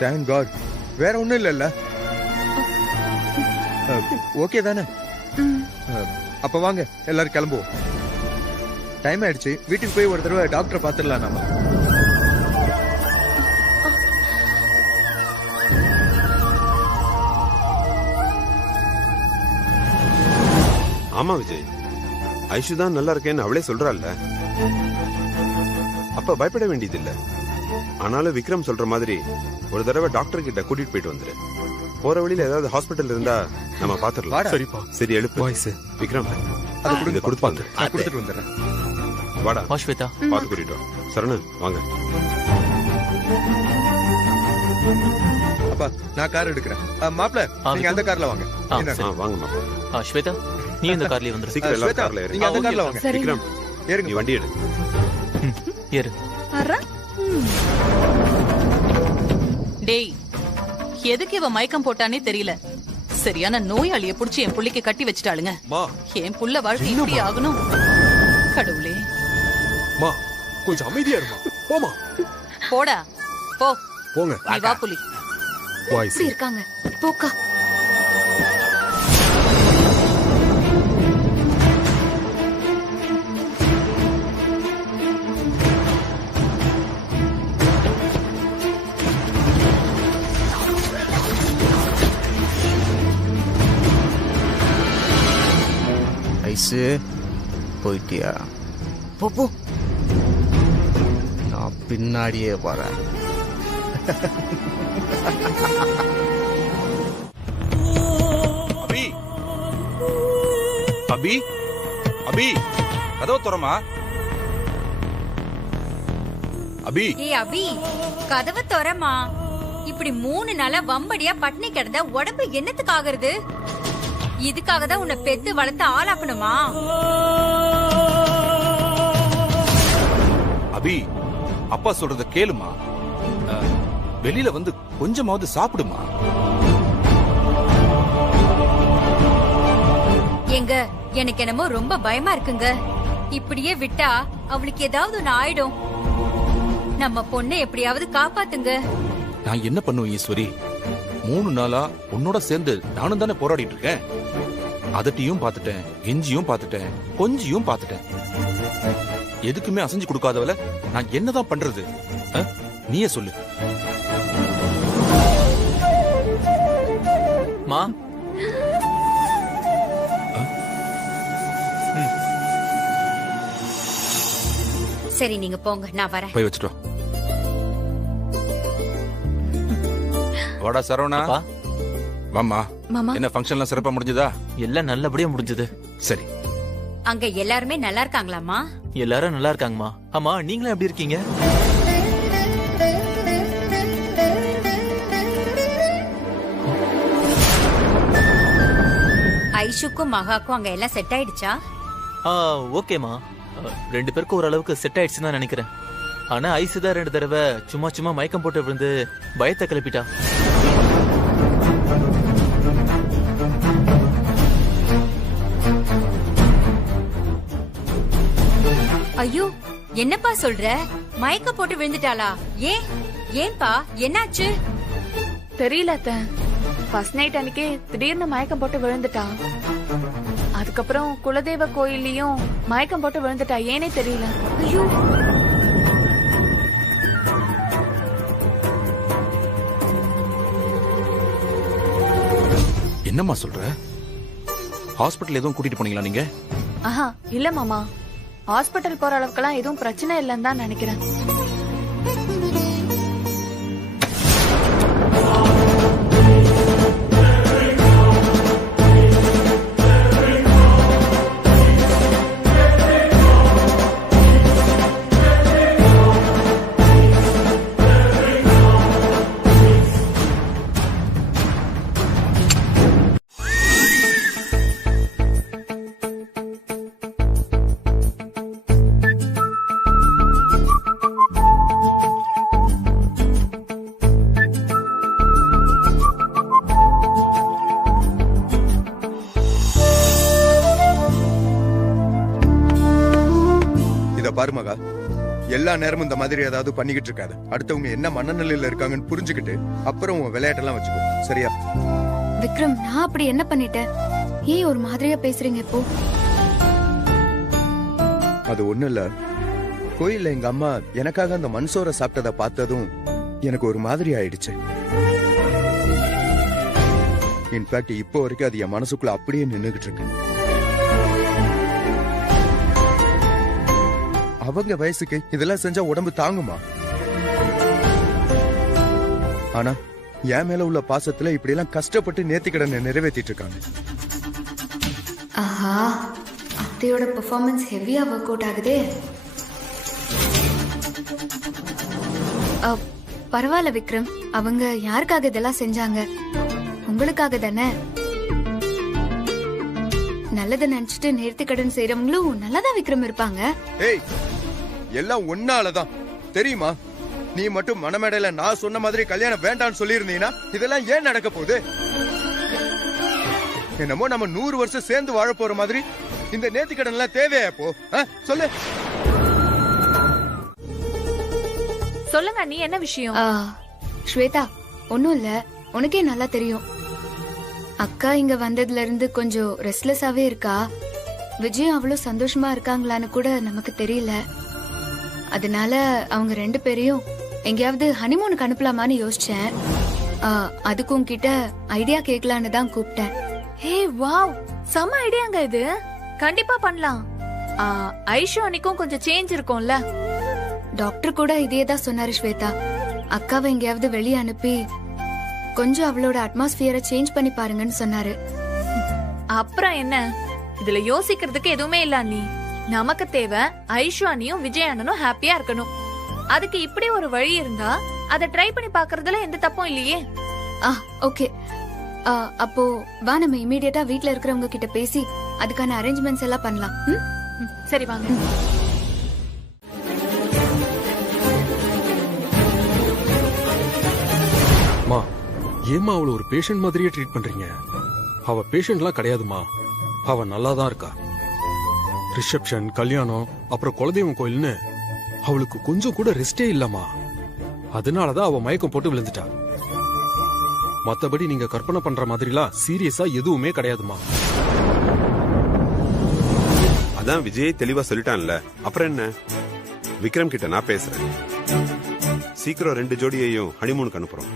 Thank God. வேற ஒண்ணும் இல்லல்ல? ஓகே தானே? அப்ப வாங்க எல்லாரும் கிளம்புவோம். டைம் ஆயிடுச்சு. வீட்டுக்கு போய் ஒரு தடவை டாக்டரை பாத்துடலாம் நாம. ஆமா விஜய், ஐஷு தான் நல்லா இருக்கேன்னு அவளே சொல்றாள்ல. அப்ப பயப்பட வேண்டியது இல்ல. ஆனாலும் விக்ரம் சொல்ற மாதிரி ஒரு தடவை டாக்டர் கிட்ட கூட்டிட்டு போயிட்டு வந்துரு. போற வழியில ஏதாவது ஹாஸ்பிட்டல் இருந்தா நம்ம பாத்துடலாம். சரிப்பா. சரி எழுப்பு விக்ரம். அதை கொடுங்க, கொடுப்பாங்க. நான் கொடுத்துட்டு வந்துடுறேன். வாடா ஸ்வேதா, பாத்து கூட்டிட்டு வா. சரணன் வாங்க. அப்பா நான் கார் எடுக்கிறேன். மாப்பிள்ள நீங்க அந்த கார்ல வாங்க. வாங்க மாப்பிள்ள. ஸ்வேதா நீ இந்த கார்லயே வந்துரு. சீக்கிரம் எல்லாரும் கார்ல ஏறு. நீங்க அந்த கார்ல வாங்க. விக்ரம் ஏறுங்க. நீ வண்டி எடு. ஏறு. டேய், எதுக்கு இவ மயக்கம் போட்டானே தெரியல. சரியான நோயாளிய புடிச்சு என் புள்ளைக்கு கட்டி வச்சுட்டாளுங்க. என் புள்ள வாழ்க்கை இப்படி ஆகணும். கடவுளே. மா கொஞ்சம் அமைதியா இருமா. போமா. போடா போ. போங்க. நீ வா புலி. எப்படி இருக்காங்க? போக்கா. ஐசு போயிட்டியா? போ. நான் பின்னாடியே வரேன். அபி அபி அபி கதவு திறமா. அபி அபி கதவை திறமா. இப்படி 3 நாளா வம்படியா பட்னி கிடந்த உடம்பு என்னத்துக்கு ஆகுறது? இதுக்காக தான் உன்னை பெத்து வளர்த்து ஆளாக்கணுமா? அபி அப்பா சொல்றத கேளுமா. வெளியில வந்து கொஞ்சமாவது சாப்பிடுமா. எங்க எனக்கு என்னமோ ரொம்ப பயமா இருக்குங்க. இப்படியே விட்டா அவளுக்கு ஏதாவது ஒண்ணு ஆயிடும். நம்ம பொண்ணை எப்படியாவது காப்பாத்துங்க. நான் என்ன பண்ணுவேன் ஈஸ்வரி? 3 நாளா உன்னோட சேர்ந்து நானும் தானே போராடிட்டு இருக்கேன். அதட்டியும் பாத்துட்டேன், கெஞ்சியும் பாத்துட்டேன், கொஞ்சியும் பாத்துட்டேன். எதுக்குமே அசைஞ்சு கொடுக்காதவள நான் என்னதான் பண்றது? நீயே சொல்லு. மா சரி நீங்க போங்க, நான் வரேன். போய் வச்சுட்டோம். வாடா சரவணா. மாமா, மாமா. என்ன ஃபங்க்ஷன்லாம் சிறப்பா முடிஞ்சதா? எல்லாம் நல்லபடியா முடிஞ்சது. சரி. அங்க எல்லாருமே நல்லா இருக்காங்களாமா? எல்லாரும் நல்லா இருக்காங்கம்மா. ஆமா, நீங்களும் எப்படி இருக்கீங்க? ஐஷுக்கும் மகாக்கும் அங்க எல்லாம் செட் ஆயிடுச்சா? ஓகேமா. 2 பேருக்கும் ஓரளவுக்கு செட் ஆயிடுச்சுன்னு தான் நினைக்கிறேன். ஆனா ஐசு தான் 2 தடவை சும்மா மயக்கம் போட்டு விழுந்து பயத்தை கிளப்பிட்டா. ஐயோ, என்னப்பா சொல்ற? மயக்க போட்டு விழுந்துட்டாளா? ஏன்பா, என்னாச்சு? தெரியல அத்தை. ஃபர்ஸ்ட் நைட் அன்னைக்கு திடீர்னு மயக்கம் போட்டு விழுந்துட்டா. அதுக்கப்புறம் குலதெய்வ கோயிலையும் மயக்கம் போட்டு விழுந்துட்டா. ஏனே தெரியல. ஐயோ, என்னம்மா சொல்ற? ஹாஸ்பிட்டல் எதுவும் கூட்டிட்டு போனீங்களா நீங்க? ஆஹா, இல்ல மாமா. ஹாஸ்பிட்டல் போற அளவுக்குலாம் எதுவும் பிரச்சனை இல்லைன்னு தான் நினைக்கிறேன். பாரு மகா, எல்லா நேரமும் இந்த மாதிரி ஏதாவது பண்ணிக்கிட்டு இருக்காது. அடுத்தவங்க என்ன மனநிலையில இருக்காங்கன்னு புரிஞ்சுக்கிட்டு அப்புறம் உன் விளையாட்டெல்லாம் வச்சுக்கோ, சரியா? விக்ரம், நான் அப்படி என்ன பண்ணிட்டேன்? ஏன் ஒரு மாதிரியா பேசுறீங்க இப்போ? அது ஒண்ணு இல்ல. கோயில்ல எங்க அம்மா எனக்காக அந்த மண்சோரை சாப்பிட்டதை பார்த்ததும் எனக்கு ஒரு மாதிரி ஆயிடுச்சு. இன்ஃபேக்ட் இப்போ வரைக்கும் அது என் மனசுக்குள்ள அப்படியே நின்னுகிட்டு இருக்கு. அவங்க வயசுக்கு இதெல்லாம் செஞ்சா உடம்பு தாங்குமா? ஆனா என் மேல உள்ள பாசத்துல இப்படி எல்லாம் கஷ்டப்பட்டு நேர்த்திக்கடனை நிறைவேற்றிட்டு இருக்காங்க. ஆஹா, அத்தையோட பெர்ஃபார்மன்ஸ் ஹெவியா ஒர்க் அவுட் ஆகுதே. பரவாயில்ல விக்ரம், அவங்க யாருக்காக இதெல்லாம் செஞ்சாங்க? உங்களுக்காக தானே. நல்லதை நினைச்சிட்டு நேர்த்திக்கடன் செய்யறவங்களும் நல்லாதான் விக்ரம் இருப்பாங்க. ஏய், எல்லாம் ஒன்னாலதான் தெரியுமா? நீ மட்டும் மனமேடையில நான் சொன்ன மாதிரி கல்யாணம் வேண்டான்னு சொல்லி இருந்தீங்கன்னா இதெல்லாம் ஏன் நடக்க போகுது? என்னமோ நம்ம 100 வருஷம் சேர்ந்து வாழ போற மாதிரி இந்த நேர்த்திக்கடன் எல்லாம் தேவையா போ? சொல்லு. சொல்லுங்க, நீ என்ன விஷயம்? ஸ்வேதா, ஒண்ணும் இல்ல, உனக்கே நல்லா தெரியும். அக்கா இங்க வந்ததுல இருந்து கொஞ்சம் ரெஸ்ட்லெஸ்ஸாவே இருக்கா. விஜய் அவ்வளவு சந்தோஷமா இருக்காங்களான்னு கூட நமக்கு தெரியல. அதனால அவங்க 2 பேரையும் எங்கேயாவது ஹனிமூனுக்கு அனுப்பலாமான்னு யோசிச்சேன். அதுக்கும் கிட்ட ஐடியா கேட்கலான்னு தான் கூப்பிட்டேன். ஹே வாவ், செம ஐடியாங்க இது. கண்டிப்பா பண்ணலாம். ஐஷு அன்னைக்கும் கொஞ்சம் சேஞ்ச் இருக்கும்ல. டாக்டர் கூட இதே தான் சொன்னாரு ஸ்வேதா. அக்காவை எங்கேயாவது வெளியே அனுப்பி கொஞ்சம் அவளோட அட்மாஸ்பியரை சேஞ்ச் பண்ணி பாருங்கன்னு சொன்னாரு. அப்புறம் என்ன, இதுல யோசிக்கிறதுக்கு எதுவுமே இல்ல நீ. நமக்கு தேவை ஐஷு அண்ணியும் விஜய் அண்ணனும் ஹாப்பியா இருக்கணும். அதுக்கு இப்படி ஒரு வழி இருந்தா அதை ட்ரை பண்ணி பாக்குறதுல எந்த தப்பும் இல்லையே. ஓகே, அப்போ வா நம்ம இமீடியட்டா வீட்ல இருக்கிறவங்க கிட்ட பேசி அதுக்கான அரேஞ்ச்மெண்ட்ஸ் எல்லாம் பண்ணலாம். சரி வாங்க. மா, ஏமா அவளை ஒரு பேஷண்ட் மாதிரியே ட்ரீட் பண்றீங்க? அவ பேஷண்ட்லாம் கிடையாதுமா, அவ நல்லா தான் இருக்கா. ரிசப்ஷன், கல்யாணம், அப்புறம் குலதெய்வம் கோயில்னு அவளுக்கு கொஞ்சம் கூட ரெஸ்டே இல்லம்மா. அதனாலதான் அவ மயக்கம் போட்டு விழுந்துட்டா. மத்தபடி நீங்க கற்பனை பண்ற மாதிரிலாம் சீரியஸா எதுவுமே கிடையாதுமா. அதான் விஜய் தெளிவா சொல்லிட்டான்ல, அப்புறம் என்ன? விக்ரம் கிட்ட நான் பேசுறேன். சீக்கிரம் 2 ஜோடியையும் ஹனிமூனுக்கு அனுப்புறோம்.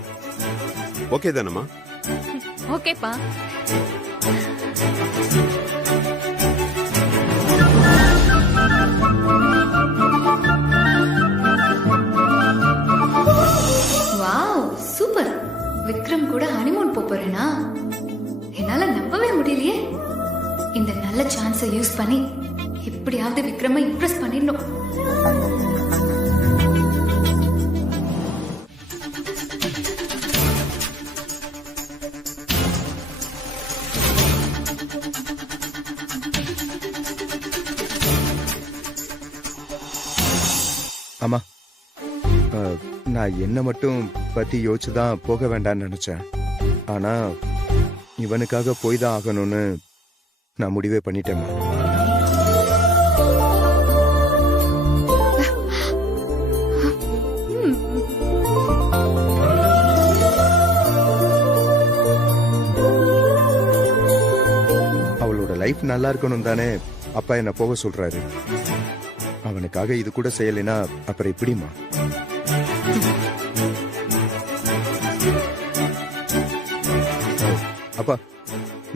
ஓகே தானம்மா? ஓகேப்பா. போறேனா? என்னால நம்பவே முடியலையே. இந்த நல்ல சான்ஸை யூஸ் பண்ணி எப்படியாவது விக்ரம இம்ப்ரெஸ் பண்ணிடணும். ஆமா, நான் என்ன மட்டும் பத்தி யோசிச்சுதான் போக வேண்டாம்னு நினைச்சேன். ஆனா இவனுக்காக போய் தான் ஆகணும்னு நான் முடிவே பண்ணிட்டேன். அவளோட லைஃப் நல்லா இருக்கணும் தானே அப்பா என்ன போக சொல்றாரு. அவனுக்காக இது கூட செய்யலைன்னா அப்புறம் எப்படிமா? அப்பா,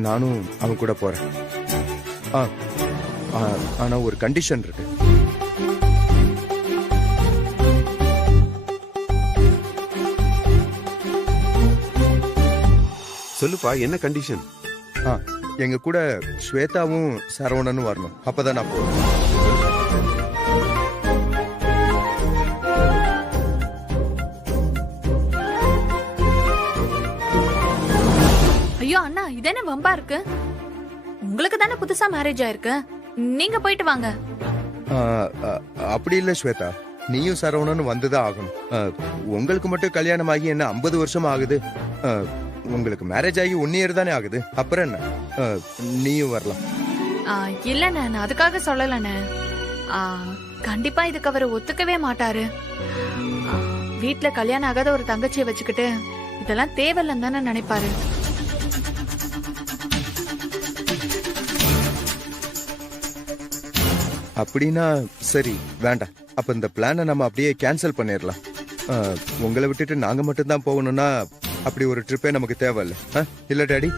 நானும் அவன் கூட போறேன். ஆனா ஒரு கண்டிஷன் இருக்கு. சொல்லுப்பா, என்ன கண்டிஷன்? எங்க கூட ஸ்வேதாவும் சரவணனும் வரணும். அப்பதான் நான் போறேன். ஐயோ அண்ணா, இதென்ன வம்பா இருக்கு? உங்களுக்கு தானே புதுசா மேரேஜ் ஆயிருக்கு, நீங்க போயிட்டு வாங்க. அப்படி இல்ல ஸ்வேதா, நீயும் சரவணனும் வந்துதான் ஆகணும். உங்களுக்கு மட்டும் கல்யாணம் ஆகி என்ன 50 வருஷம் ஆகுது? உங்களுக்கு மேரேஜ் ஆகி 1 இயர் தானே ஆகுது. அப்புறம் என்ன, நீயும் வரலாம். இல்லண்ணே, நான் அதுக்காக சொல்லலண்ணே. கண்டிப்பா இதுக்கு அவர் ஒத்துக்கவே மாட்டாரு. வீட்டுல கல்யாணம் ஆகாத ஒரு தங்கச்சியை வச்சுக்கிட்டு இதெல்லாம் தேவையில்லைன்னு தானே நினைப்பாரு. அப்படின்னா சரி, வேண்டாம். அப்ப இந்த பிளானை நம்ம அப்படியே கேன்சல் பண்ணிடலாம். உங்களை விட்டுட்டு நாங்க மட்டும்தான் போகணும்னா அப்படி ஒரு ட்ரிப்பே நமக்கு தேவையில்ல. இல்ல டாடி?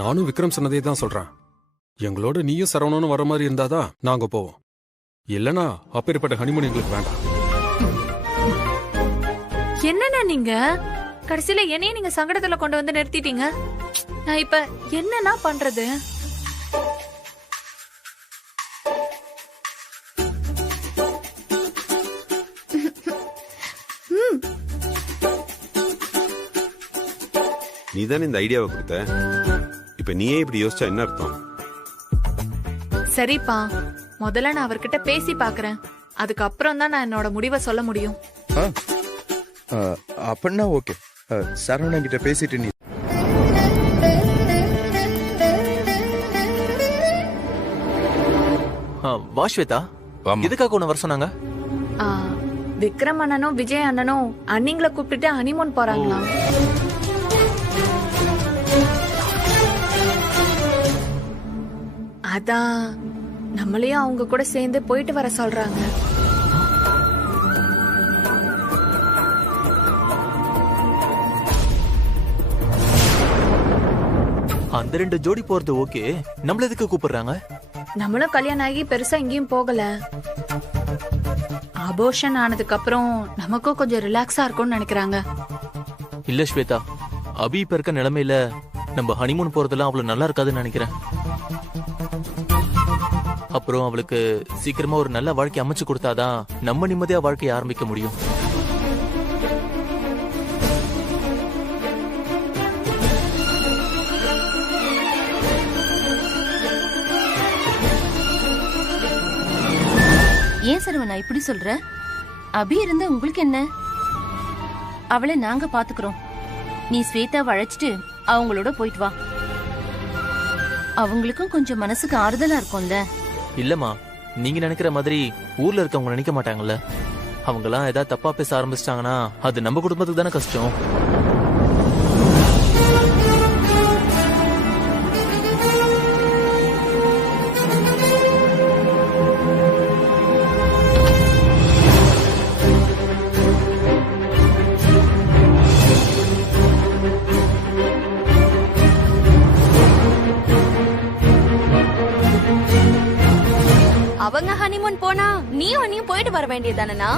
நானும் விக்ரம் சொன்னதே தான் சொல்றேன். எங்களோட நீயும் சரவணனும் வர மாதிரி இருந்தாதான் நாங்க போவோம். இல்லனா அப்பேற்பட்ட ஹனிமூன் எங்களுக்கு வேண்டாம். என்னன்னா நீங்க கடைசியில என்னைய நீங்க சங்கடத்துல கொண்டு வந்து நிறுத்திட்டீங்க. நான் இப்ப என்னன்னா பண்றது? நீதானே இந்த ஐடியாவை கொடுத்த. இப்ப நீயே இப்படி யோசிச்சா என்ன அர்த்தம்? சரிப்பா, முதல்ல நான் அவர்கிட்ட பேசி பாக்குறேன். அதுக்கப்புறம் தான் நான் என்னோட முடிவை சொல்ல முடியும். அப்படின்னா ஓகே. சரவணன் கிட்ட பேசிட்டு நீ வா ஸ்வேதா, எதுக்காக உன்னை வர சொன்னாங்க? விக்ரம் அண்ணனும் விஜய் அண்ணனும் அண்ணிங்களை கூப்பிட்டுட்டு ஹனிமூன் போறாங்களா? அதான் நம்மளையும் அவங்க கூட சேர்ந்து போயிட்டு வர சொல்றாங்க. அந்த 2 ஜோடி போறது ஓகே, நம்மள எதுக்கு கூப்பிடுறாங்க? நம்மளும் கல்யாணம் ஆகி பெருசா எங்கேயும் போகல. அபோஷன் ஆனதுக்கு அப்புறம் நமக்கும் கொஞ்சம் ரிலாக்ஸா இருக்கும்னு நினைக்கிறாங்க. இல்ல ஸ்வேதா, அபி இப்ப இருக்க நிலைமையில நம்ம ஹனிமூன் போறதெல்லாம் அவ்வளவு நல்லா இருக்காதுன்னு நினைக்கிறேன். அப்புறம் அவளுக்கு சீக்கிரமா ஒரு நல்ல வாழ்க்கை அமைச்சு கொடுத்தாதான் நம்ம நிம்மதியா வாழ்க்கையை ஆரம்பிக்க முடியும். ஏன் சரவணா இப்படி சொல்ற? அபி இருந்தா உங்களுக்கு என்ன? அவளை நாங்க பாத்துக்கிறோம். நீ ஸ்வேதாவை அழைச்சிட்டு அவங்களோட போயிட்டு வா. அவங்களுக்கும் கொஞ்சம் மனசுக்கு ஆறுதலா இருக்கும்ல. இல்லம்மா, நீங்க நினைக்கிற மாதிரி ஊர்ல இருக்கவங்க நினைக்க மாட்டாங்கல்ல. அவங்கலாம் ஏதாவது தப்பா பேச ஆரம்பிச்சிட்டாங்கன்னா அது நம்ம குடும்பத்துக்கு தானே கஷ்டம். அவங்க ஹனிமூன் போனா நீயும் போயிட்டு வர வேண்டியதானண்ணா?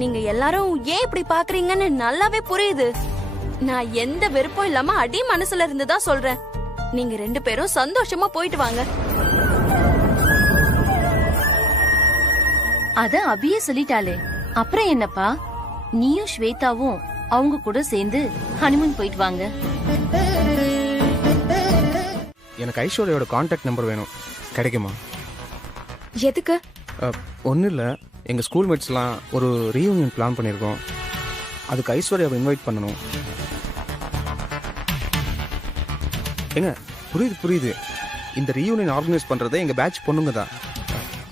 நீங்க எல்லாரும் ஏன் இப்படி பாக்குறீங்கன்னு நல்லாவே புரியுது. நான் எந்த வெறுப்பும் இல்லாம அடி மனசுல இருந்துதான் சொல்றேன். நீங்க 2 பேரும் சந்தோஷமா போயிட்டு வாங்க. அத அபியே சொல்லிட்டாளே, அப்புறம் என்னப்பா? நீயும் ஸ்வேதாவும் அவங்க கூட சேர்ந்து ஹனிமூன் போயிட்டு வாங்க. எனக்கு ஐஸ்வர்யாவோட கான்டாக்ட் நம்பர் வேணும், கிடைக்குமா? எதுக்கு? ஒன்றும் இல்லை, எங்கள் ஸ்கூல் மேட்ஸ்லாம் ஒரு ரீயூனியன் பிளான் பண்ணியிருக்கோம். அதுக்கு ஐஸ்வர்யாவை இன்வைட் பண்ணணும். ஏங்க புரியுது. இந்த ரீயூனியன் ஆர்கனைஸ் பண்ணுறதே எங்கள் பேட்ச் பொண்ணுங்க தான்.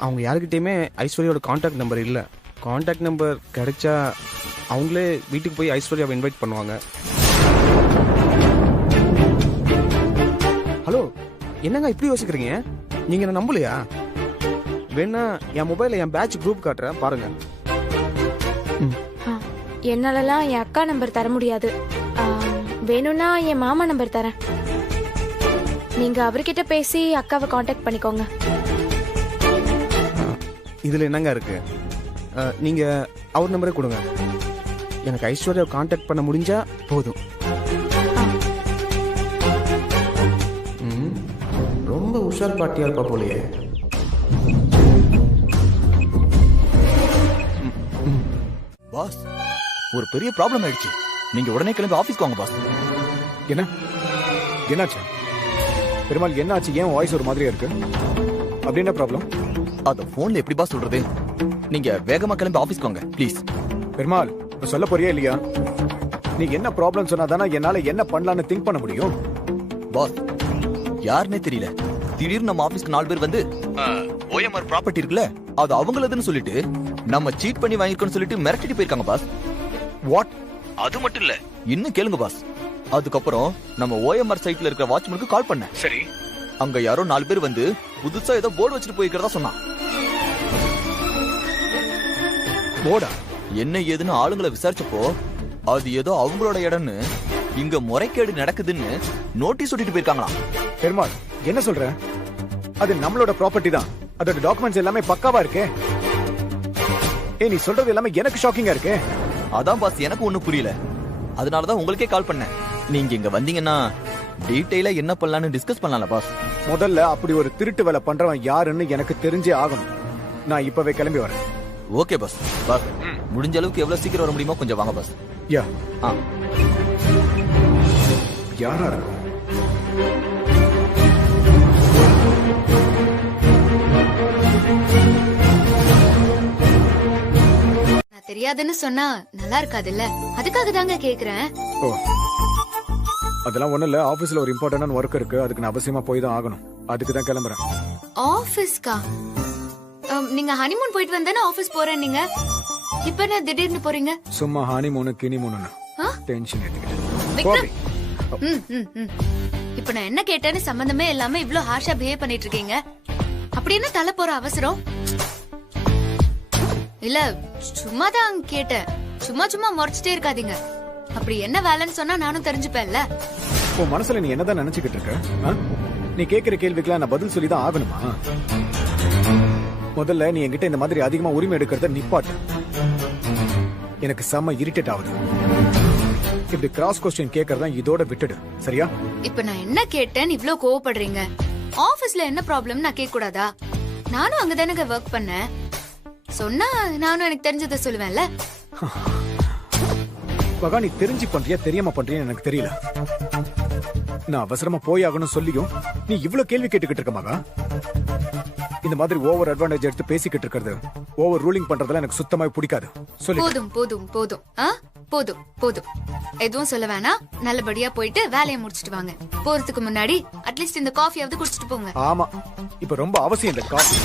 அவங்க யாருக்கிட்டேயுமே ஐஸ்வர்யாவோட கான்டாக்ட் நம்பர் இல்லை. கான்டாக்ட் நம்பர் கிடைச்சா அவங்களே வீட்டுக்கு போய் ஐஸ்வர்யாவை இன்வைட் பண்ணுவாங்க. ஹலோ, என்னங்க இப்படி யோசிக்கிறீங்க? நீங்க என்ன நம்பலையா? வேணா என் மொபைல்ல என் பேட்ச் குரூப் காட்டுறேன், பாருங்க. என்னாலலாம் என் அக்கா நம்பர் தர முடியாது. வேணும்னா என் மாமா நம்பர் தரேன். நீங்க அவர்கிட்ட பேசி அக்காவை காண்டாக்ட் பண்ணிக்கோங்க. இதுல என்னங்க இருக்கு? நீங்க அவர் நம்பரே கொடுங்க. எனக்கு ஐஸ்வர்யாவை காண்டாக்ட் பண்ண முடிஞ்சா போதும். ரொம்ப உஷார் பாட்டியா இருப்பா போலயே. பாஸ், ஒரு பெரிய ப்ராப்ளம் ஆயிடுச்சு. நீங்க உடனே கிளம்பி ஆபீஸ்க்கு வாங்க பாஸ். என்னாச்சு பெருமாள்? என்னாச்சு? ஏன் வாய்ஸ் ஒரு மாதிரியா இருக்கு? அப்படி என்ன ப்ராப்ளம்? அத போன்ல எப்படி பாஸ் சொல்றது? நீங்க வேகமா கிளம்பி ஆபீஸ்க்கு வாங்க ப்ளீஸ். பெருமாள், சொல்ல போறியா இல்லையா? நீ என்ன ப்ராப்ளம் சொன்னாதானே என்னால என்ன பண்ணலாம்னு திங்க் பண்ண முடியும். பாஸ், யாருன்னே தெரியல, திடீர்னு நம்ம ஆபீஸ்க்கு 4 பேர் வந்து ஓஎம்ஆர் ப்ராப்பர்ட்டி இருக்குல்ல, அது அவங்களதுன்னு சொல்லிட்டு நம்ம சீட் பண்ணி வாங்கிருக்கோம்னு சொல்லிட்டு மிரட்டிட்டு போயிருக்காங்க பாஸ். வாட்? அது மட்டும் இல்ல, இன்னும் கேளுங்க பாஸ். அதுக்கப்புறம் நம்ம ஓஎம்ஆர் சைட்ல இருக்கிற வாட்ச்மேனுக்கு கால் பண்ணேன். சரி, அங்க யாரோ 4 பேர் வந்து புதுசா ஏதோ போர்டு வச்சுட்டு போயிருக்கிறதா சொன்னான். போர்டா? என்ன ஏதுன்னு ஆளுங்களை விசாரிச்சப்போ அது ஏதோ அவங்களோட இடம்னு, இங்க முறைகேடு நடக்குதுன்னு நோட்டீஸ் ஒட்டிட்டு போயிருக்காங்களாம். பெருமாள், என்ன சொல்ற? அது நம்மளோட ப்ராப்பர்ட்டி தான். அதோட டாக்குமெண்ட்ஸ் எல்லாமே பக்காவா இருக்கு. நீ சொல்றது எல்லாமே எனக்கு ஷாக்கிங்கா இருக்கு. அதான் பாஸ், எனக்கு ஒண்ணும் புரியல. அதனாலதான் உங்களுக்கே கால் பண்ணேன். நீங்க இங்க வந்தீங்கன்னா டீடைலா என்ன பண்ணலாம்னு டிஸ்கஸ் பண்ணலாம்ல பாஸ். முதல்ல அப்படி ஒரு திருட்டு வேலை பண்றவன் யாருன்னு எனக்கு தெரிஞ்சே ஆகணும். நான் இப்பவே கிளம்பி வரேன். Okay pass. பாஸ், முடிஞ்ச அளவுக்கு எவ்வளவு சீக்கிரம் வர முடியுமோ கொஞ்சம் வாங்க பாஸ். யா. யாரா இருக்கும்? நான் தெரியாதுன்னு சொன்னா நல்லா இருக்காதுல்ல, அதுக்காக தாங்க கேக்குறேன். ஓ, அதெல்லாம் ஒண்ணு இல்ல. ஆபீஸ்ல ஒரு இம்பார்ட்டன்டான ஒர்க் இருக்கு, அதுக்கு நான் அவசியமா போய் தான் ஆகணும். அதுக்கு தான் கிளம்புறேன். ஆபீஸ்க்கா? நீங்க ஹனிமூன் போயிட்டு வந்தானே ஆபீஸ் போறேன் நீங்க. இப்ப என்ன திடீர்னு போறீங்க? சும்மா ஹனிமூனு கினிமூனு டென்ஷன் எடுத்துக்கிட்டு. இப்ப நான் என்ன கேட்டேன்னு சம்பந்தமே இல்லாம இவ்ளோ ஹார்ஷா பிஹேவ் பண்ணிட்டு இருக்கீங்க. அப்படி என்ன தலை போற அவசரம்? இல்ல, சும்மா தான் கேட்டேன். சும்மா முறைச்சிட்டே இருக்காதீங்க. அப்படி என்ன வேலைன்னு சொன்னா நானும் தெரிஞ்சுப்பேன்ல. உன் மனசுல நீ என்னதான் நினைச்சுக்கிட்டு இருக்க? நீ கேக்குற கேள்விக்கெல்லாம் நான் பதில் சொல்லிதான் ஆகணுமா? முதல்ல நீ என்கிட்ட இந்த மாதிரி அதிகமா உரிமை எடுக்கிறத நிப்பாட்டு. எனக்கு செம்ம இரிட்டேட் ஆகுது. இப்படி கிராஸ் கொஸ்டின் கேக்குறதா இதோட விட்டுடு, சரியா? இப்ப நான் என்ன கேட்டேன் இவ்ளோ கோவப்படுறீங்க? ஆபீஸ்ல என்ன ப்ராப்ளம் நான் கேட்க கூடாதா? நானும் அங்கதானங்க ஒர்க் பண்ணேன். சொன்னா நானும் எனக்கு தெரிஞ்சதை சொல்லுவேன்ல. மகா, நீ தெரிஞ்சு பண்றியா தெரியாம பண்றியா எனக்கு தெரியல. நான் அவசரமா போய் ஆகணும் சொல்லியும் நீ இவ்வளவு கேள்வி கேட்டுக்கிட்டு இருக்க மகா. இந்த மாதிரி ஓவர் அட்வான்டேஜ் எடுத்து பேசிக்கிட்டு இருக்கிறது, ஓவர் ரூலிங் பண்றதுல எனக்கு சுத்தமா பிடிக்காது. சொல்லு. போதும் போதும் போதும் போதும் போதும். எதுவும் சொல்ல வேணாம். நல்லபடியா போயிட்டு வேலையை முடிச்சிட்டு வாங்க. போறதுக்கு முன்னாடி அட்லீஸ்ட் இந்த காஃபியாவது குடிச்சிட்டு போங்க. ஆமா, இப்ப ரொம்ப அவசியம் இந்த காஃபி.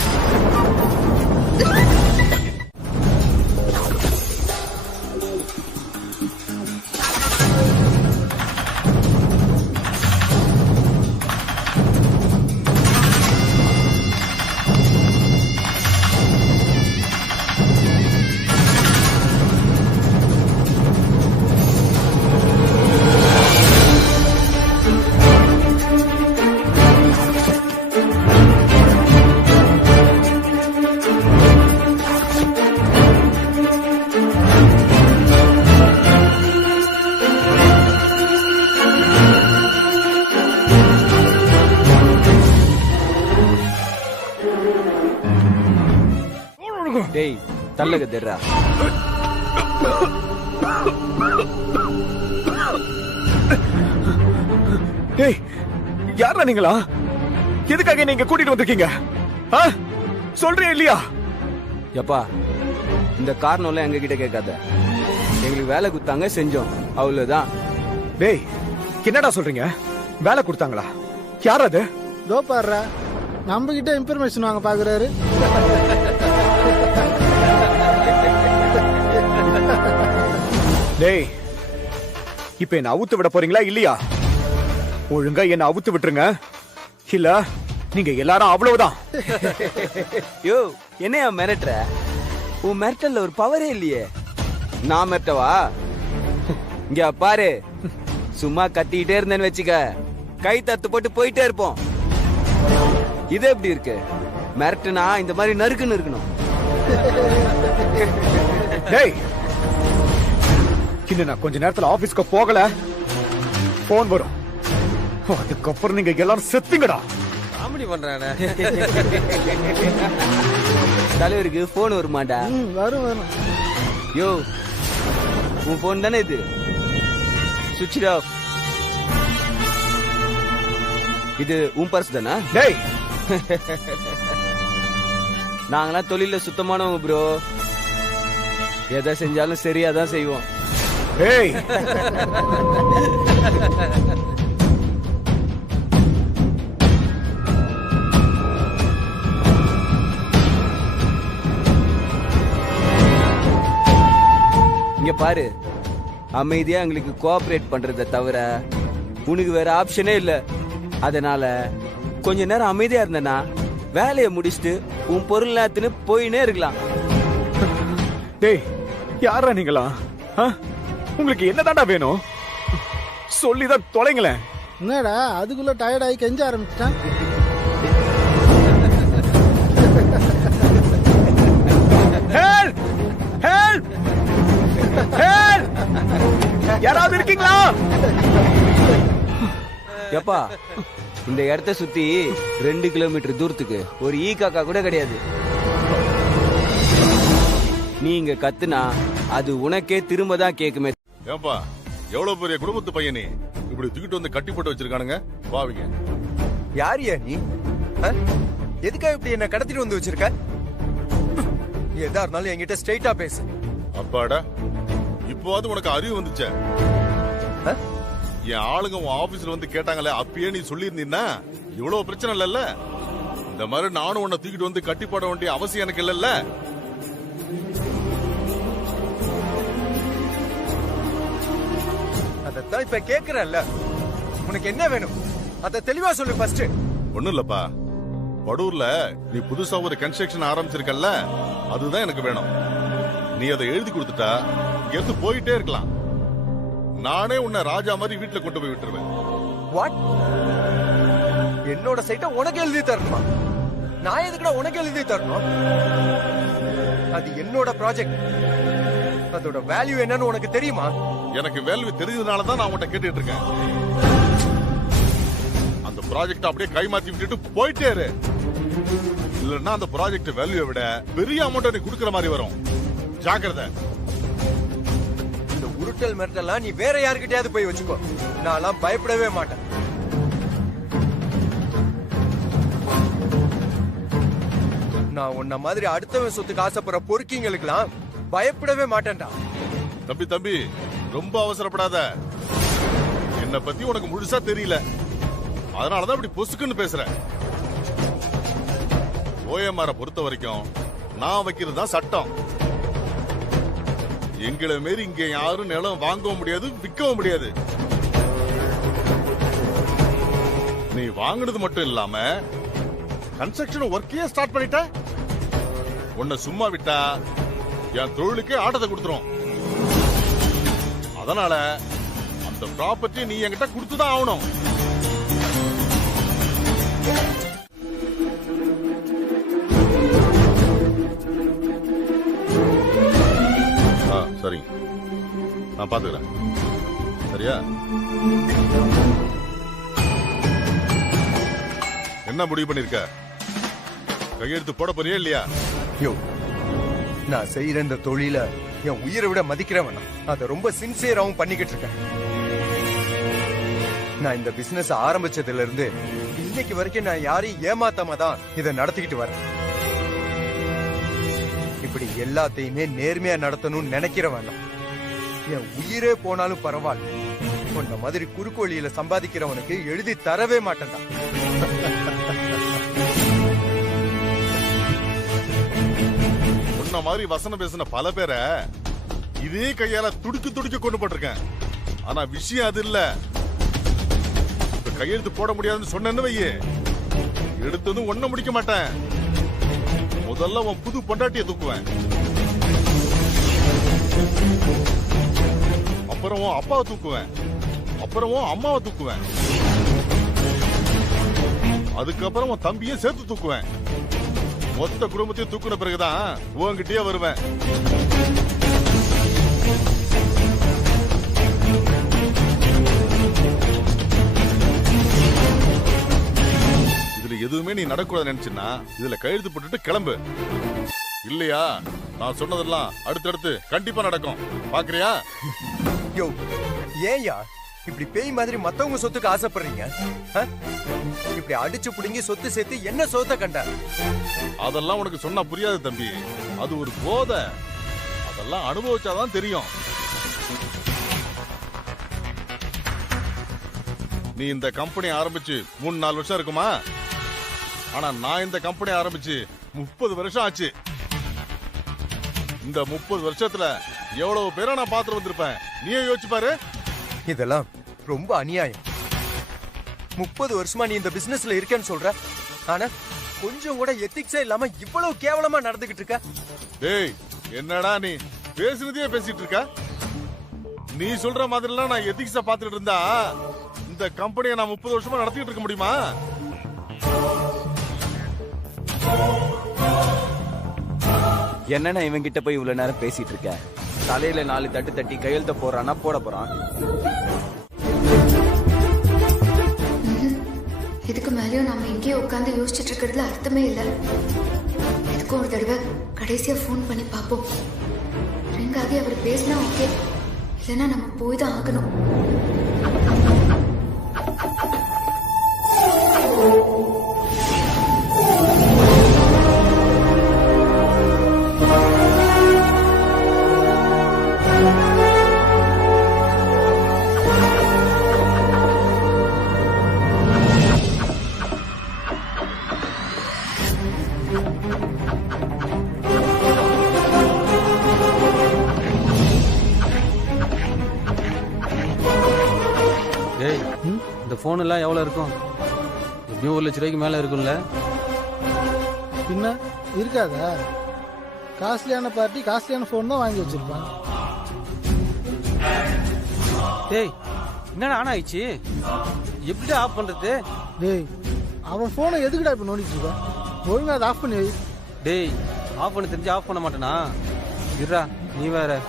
தள்ளக தெர்றா. டேய் யாரா நீங்களா? எதுக்காக நீங்க கூட்டிட்டு வந்திருக்கீங்க? சொல்றேன் இல்லையா? எப்பா இந்த காரணம்லாம் எங்க கிட்ட கேட்காத. எங்களுக்கு வேலை கொடுத்தாங்க, செஞ்சோம், அவ்வளவுதான். டேய் என்னடா சொல்றீங்க? வேலை கொடுத்தாங்களா? யார் அது? தோ பாடுறா, நம்ம கிட்ட இன்ஃபர்மேஷன் வாங்க பாக்குறாரு. டேய் இப்ப என்ன அவுத்து விட போறீங்களா இல்லையா? ஒழுங்கா என்ன அவுத்து விட்டுருங்க, இல்ல நீங்க எல்லாரும் அவ்வளவுதான். யோ என்னையா மிரட்டுற? உன் மிரட்டல்ல ஒரு பவரே இல்லையே. நான் மிரட்டவா? இங்க பாரு, சும்மா கத்திக்கிட்டே இருந்தேன்னு வச்சுக்க, கை தத்து போட்டு போயிட்டே இருப்போம். இது எப்படி இருக்கு? மிரட்டுனா இந்த மாதிரி நறுக்குன்னு இருக்கணும். டேய் இன்னும் நான் கொஞ்ச நேரத்துல ஆபீஸ்க்கு போகல, போன் வரும், அதுக்கப்புறம் நீங்க எல்லாரும் செத்துங்கடா. காமெடி பண்றானே. தலைவருக்கு போன் வருமாடா? வரும் வரும். யோ உன் போன் தானே இது? சுவிட்ச் ஆஃப். இது உன் பர்ஸ் தானா? டேய் நாங்களாம் தொழில சுத்தமானவங்க ப்ரோ. எதை செஞ்சாலும் சரியாதான் செய்வோம். டேய் இங்க பாரு, அமைதியா எங்களுக்கு கோஆபரேட் பண்றத தவிர உனக்கு வேற ஆப்ஷனே இல்ல. அதனால கொஞ்ச நேரம் அமைதியா இருந்தனா வேலையை முடிச்சுட்டு உன் பொருள் எல்லாத்துன்னு போயினே இருக்கலாம். டேய் யாரா நீங்களா? உங்களுக்கு என்னதான்டா வேணும்? சொல்லிதான் தொலைங்களேன். என்னடா அதுக்குள்ள டயர்ட் ஆகி கெஞ்ச ஆரம்பிச்சிட்டான். யாராவது இருக்கீங்களா? எப்பா இந்த இடத்த சுத்தி 2 கிலோமீட்டர் தூரத்துக்கு ஒரு ஈ காக்கா கூட கிடையாது. நீ இங்க கத்துனா அது உனக்கே திரும்ப தான் கேக்குமே. ஏப்பா எவ்வளவு பெரிய குடும்பத்து பையனே இப்படி தூக்கிட்டு வந்து கட்டி போட்டு வச்சிருக்கானுங்க பாவிங்க. யாரியா நீ? எதுக்காக இப்படி என்ன கடத்திட்டு வந்து வச்சிருக்க? எதா இருந்தாலும் என்கிட்ட ஸ்ட்ரைட்டா பேசு. அப்பாடா இப்போவாது உனக்கு அறிவு வந்துச்சே. என் ஆளுங்க உன் ஆபீஸ்ல வந்து கேட்டாங்களே, அப்பயே நீ சொல்லியிருந்தீன்னா இவ்வளவு பிரச்சனை இல்லல்ல. இந்த மாதிரி நானும் உன்னை தூக்கிட்டு வந்து கட்டி போட வேண்டிய அவசியம் எனக்கு இல்லல்ல. அதத்தான் இப்ப கேக்குறல்ல, உனக்கு என்ன வேணும் அத தெளிவா சொல்லு ஃபர்ஸ்ட். ஒண்ணும் இல்லப்பா, படூர்ல நீ புதுசா ஒரு கன்ஸ்ட்ரக்ஷன் ஆரம்பிச்சிருக்கல்ல, அதுதான் எனக்கு வேணும். நீ அதை எழுதி கொடுத்துட்டா எடுத்து போயிட்டே இருக்கலாம். நானே உன்னை ராஜா மாதிரி வீட்டுல கொண்டு போய் விட்டுருவேன். வாட்? என்னோட சைட்டை உனக்கு எழுதி தரணுமா? நான் எதுக்குடா உனக்கு எழுதி தரணும்? அது என்னோட ப்ராஜெக்ட். அதோட வேல்யூ என்னன்னு உனக்கு தெரியுமா? எனக்கு வேல்யூ தெரிஞ்சதுனால தான் நான் உன்கிட்ட கேட்டுட்டு இருக்கேன். அந்த ப்ராஜெக்ட் அப்படியே கை மாத்தி விட்டுட்டு போயிட்டே இரு. இல்லன்னா அந்த ப்ராஜெக்ட் வேல்யூவை விட பெரிய அமௌண்ட் நீ கொடுக்கற மாதிரி வரும். ஜாக்கிரதை. இந்த உருட்டல் மிரட்டலாம் நீ வேற யாருக்கிட்டயாவது போய் வச்சுக்கோ. நான்லாம் பயப்படவே மாட்டேன். நான் உன்ன மாதிரி அடுத்தவன் சொத்துக்கு ஆசைப்படுற பொறுக்கிங்களுக்கெல்லாம் பயப்படவே மாட்டேன்டா. தம்பி தம்பி ரொம்ப அவசரப்படாத. என்ன பத்தி உனக்கு முழுசா தெரியல, அதனாலதான் இப்படி பொசுக்குன்னு பேசுறேன். ஓஎம்ஆரை பொறுத்த வரைக்கும் நான் வைக்கிறது தான் சட்டம். எங்களை மாரி இங்க யாரும் நிலம் வாங்கவும் முடியாது, விற்கவும் முடியாது. நீ வாங்கினது மட்டும் இல்லாம கன்ஸ்ட்ரக்ஷன் ஒர்க்கையே ஸ்டார்ட் பண்ணிட்ட. உன்னை சும்மா விட்டா என் தொழிலுக்கே ஆட்டத்தை கொடுத்துரும். அதனால அந்த ப்ராப்பர்ட்டி நீ என்கிட்ட கொடுத்துதான் ஆகணும். சரிங்க, நான் பாத்துக்கிறேன். சரியா? என்ன முடிவு பண்ணிருக்க? கையெழுத்து போட போறியா இல்லையா? யோ, நான் செய்யற இந்த தொழில என் உயிரை விட மதிக்கிறவன். அதை ரொம்ப சின்சியராவும் பண்ணிக்கிட்டு இருக்கேன். நான் இந்த பிசினஸ் ஆரம்பிச்சதுல இருந்து இன்னைக்கு வரைக்கும் நான் யாரையும் ஏமாத்தாம தான் இதை நடத்திக்கிட்டு வரேன். இப்படி எல்லாத்தையுமே நேர்மையா நடத்தணும்னு நினைக்கிறவன். என் உயிரே போனாலும் பரவாயில்ல, உன்ன மாதிரி குறுக்கு வழியில சம்பாதிக்கிறவனுக்கு எழுதி தரவே மாட்டேன்டா. உன்ன மாதிரி வசனம் பேசின பல பேரை இதே கையால துடிக்க கொண்டு போட்டிருக்கேன். ஆனா விஷயம் அது இல்ல. கையெழுத்து போட முடியாதுன்னு சொன்னேன்னு வையே, எடுத்ததும் ஒண்ண முடிக்க மாட்டேன். முதல்ல உன் புது பொண்டாட்டியை தூக்குவேன், அப்புறம் உன் அப்பாவை தூக்குவேன், அப்புறம் உன் அம்மாவை தூக்குவேன், அதுக்கப்புறம் உன் தம்பியும் சேர்த்து தூக்குவேன். மொத்த குடும்பத்தையும் தூக்குன பிறகுதான் உன்கிட்டயே வருவேன். இதுல எதுவுமே நீ நடக்கூடாது நினைச்சுன்னா இதுல கையெழுத்து போட்டுட்டு கிளம்பு. இல்லையா நான் சொன்னதெல்லாம் அடுத்தடுத்து கண்டிப்பா நடக்கும். பாக்குறியா? யோ, ஏயா இப்படி பேய் மாதிரி மத்தவங்க சொத்துக்கு ஆசைப்படுறீங்க? இப்படி அடிச்சு புடுங்கி சொத்து சேர்த்து என்ன சொத்தை கண்ட? அதெல்லாம் உனக்கு சொன்னா புரியாது தம்பி. அது ஒரு போதை. அதெல்லாம் அனுபவிச்சாதான் தெரியும். நீ இந்த கம்பெனி ஆரம்பிச்சு 3-4 வருஷம் இருக்குமா? ஆனா நான் இந்த கம்பெனி ஆரம்பிச்சு 30 வருஷம் ஆச்சு. இந்த 30 வருஷத்துல எவ்வளவு பேரை நான் பார்த்து வந்திருப்பேன். நீயே யோசிச்சு பாரு. இதெல்லாம் ரொம்ப அநியாயம். 30 வருஷமா நீ இந்த பிசினஸ்ல இருக்கேன்னு சொல்ற, ஆனா கொஞ்சம் கூட எத்திக்ஸே இல்லாம இவ்வளவு கேவலமா நடந்துகிட்டு இருக்க. டேய், என்னடா நீ பேசுனதே பேசிட்டு இருக்க? நீ சொல்ற மாதிரிலாம் நான் எத்திக்ஸ பாத்துட்டு இருந்தா இந்த கம்பெனியை நான் 30 வருஷமா நடத்திட்டு இருக்க முடியுமா? என்னன்னா இவன் கிட்ட போய் இவ்வளவு நேரம் பேசிட்டு இருக்க? தலையில 4 தட்டு தட்டி கையெழுத்த போறானா போட போறான்? இதுக்கு மேலேயும் நாம இங்கேயே உட்காந்து யோசிச்சுட்டு இருக்கிறதுல அர்த்தமே இல்லை. இதுக்கும் ஒரு தடவை கடைசியா ஃபோன் பண்ணி பார்ப்போம். ரிங் ஆகி அவர் பேசினா ஓகே, இல்லைன்னா நம்ம போய் தான் ஆகணும். இந்த போன் எல்லாம் எவ்வளவு இருக்கும்? எப்படியும் 1 லட்ச ரூபாய்க்கு மேல இருக்கும்ல? பின்ன இருக்காதா? காஸ்ட்லியான பார்ட்டி காஸ்ட்லியான போன் தான் வாங்கி வச்சிருப்பான். டேய், என்னடா ஆன் ஆயிடுச்சு? எப்படி ஆஃப் பண்றது? டேய், அவன் போனை எதுக்குடா இப்ப நோண்டிட்டு இருக்க? ஒழுங்கா அதை ஆஃப் பண்ணி வை. டேய், ஆஃப் பண்ண தெரிஞ்சு ஆஃப் பண்ண மாட்டேனா? இருடா, நீ வேற.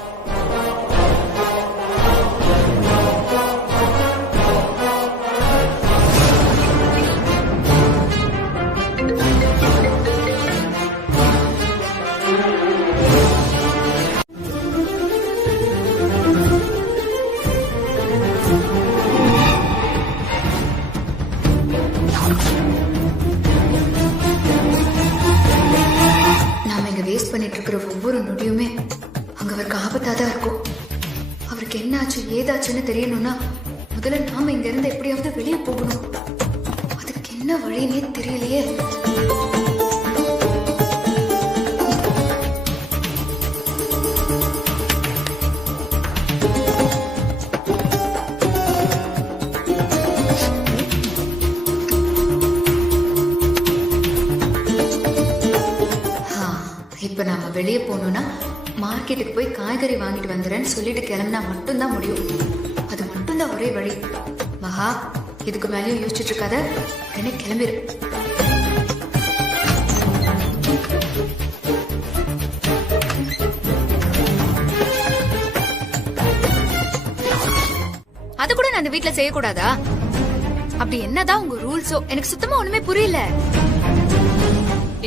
வேஸ்ட் பண்ணிட்டு இருக்கிற ஒவ்வொரு நொடியுமே அங்க அவருக்கு ஆபத்தா தான் இருக்கும். அவருக்கு என்ன ஆச்சு ஏதாச்சுன்னு தெரியணும்னா முதல்ல நாம இங்க இருந்து எப்படியாவது வெளியே போகணும். அதுக்கு என்ன வழினே தெரியலையே. இப்ப நாம வெளியே போகணும்னா மார்க்கெட்டுக்கு போய் காய்கறி வாங்கிட்டு வந்துறேன்னு சொல்லிட்டு கிளம்பினா மட்டும்தான் முடியும். அது மட்டும்தான் ஒரே வழி. மகா, இதுக்கு மேலேயும் யோசிச்சுட்டு இருக்காத, உடனே கிளம்பிரு. அது கூட நான் அந்த வீட்டுல செய்யக்கூடாதா? அப்படி என்னதான் உங்க ரூல்ஸோ எனக்கு சுத்தமா ஒண்ணுமே புரியல.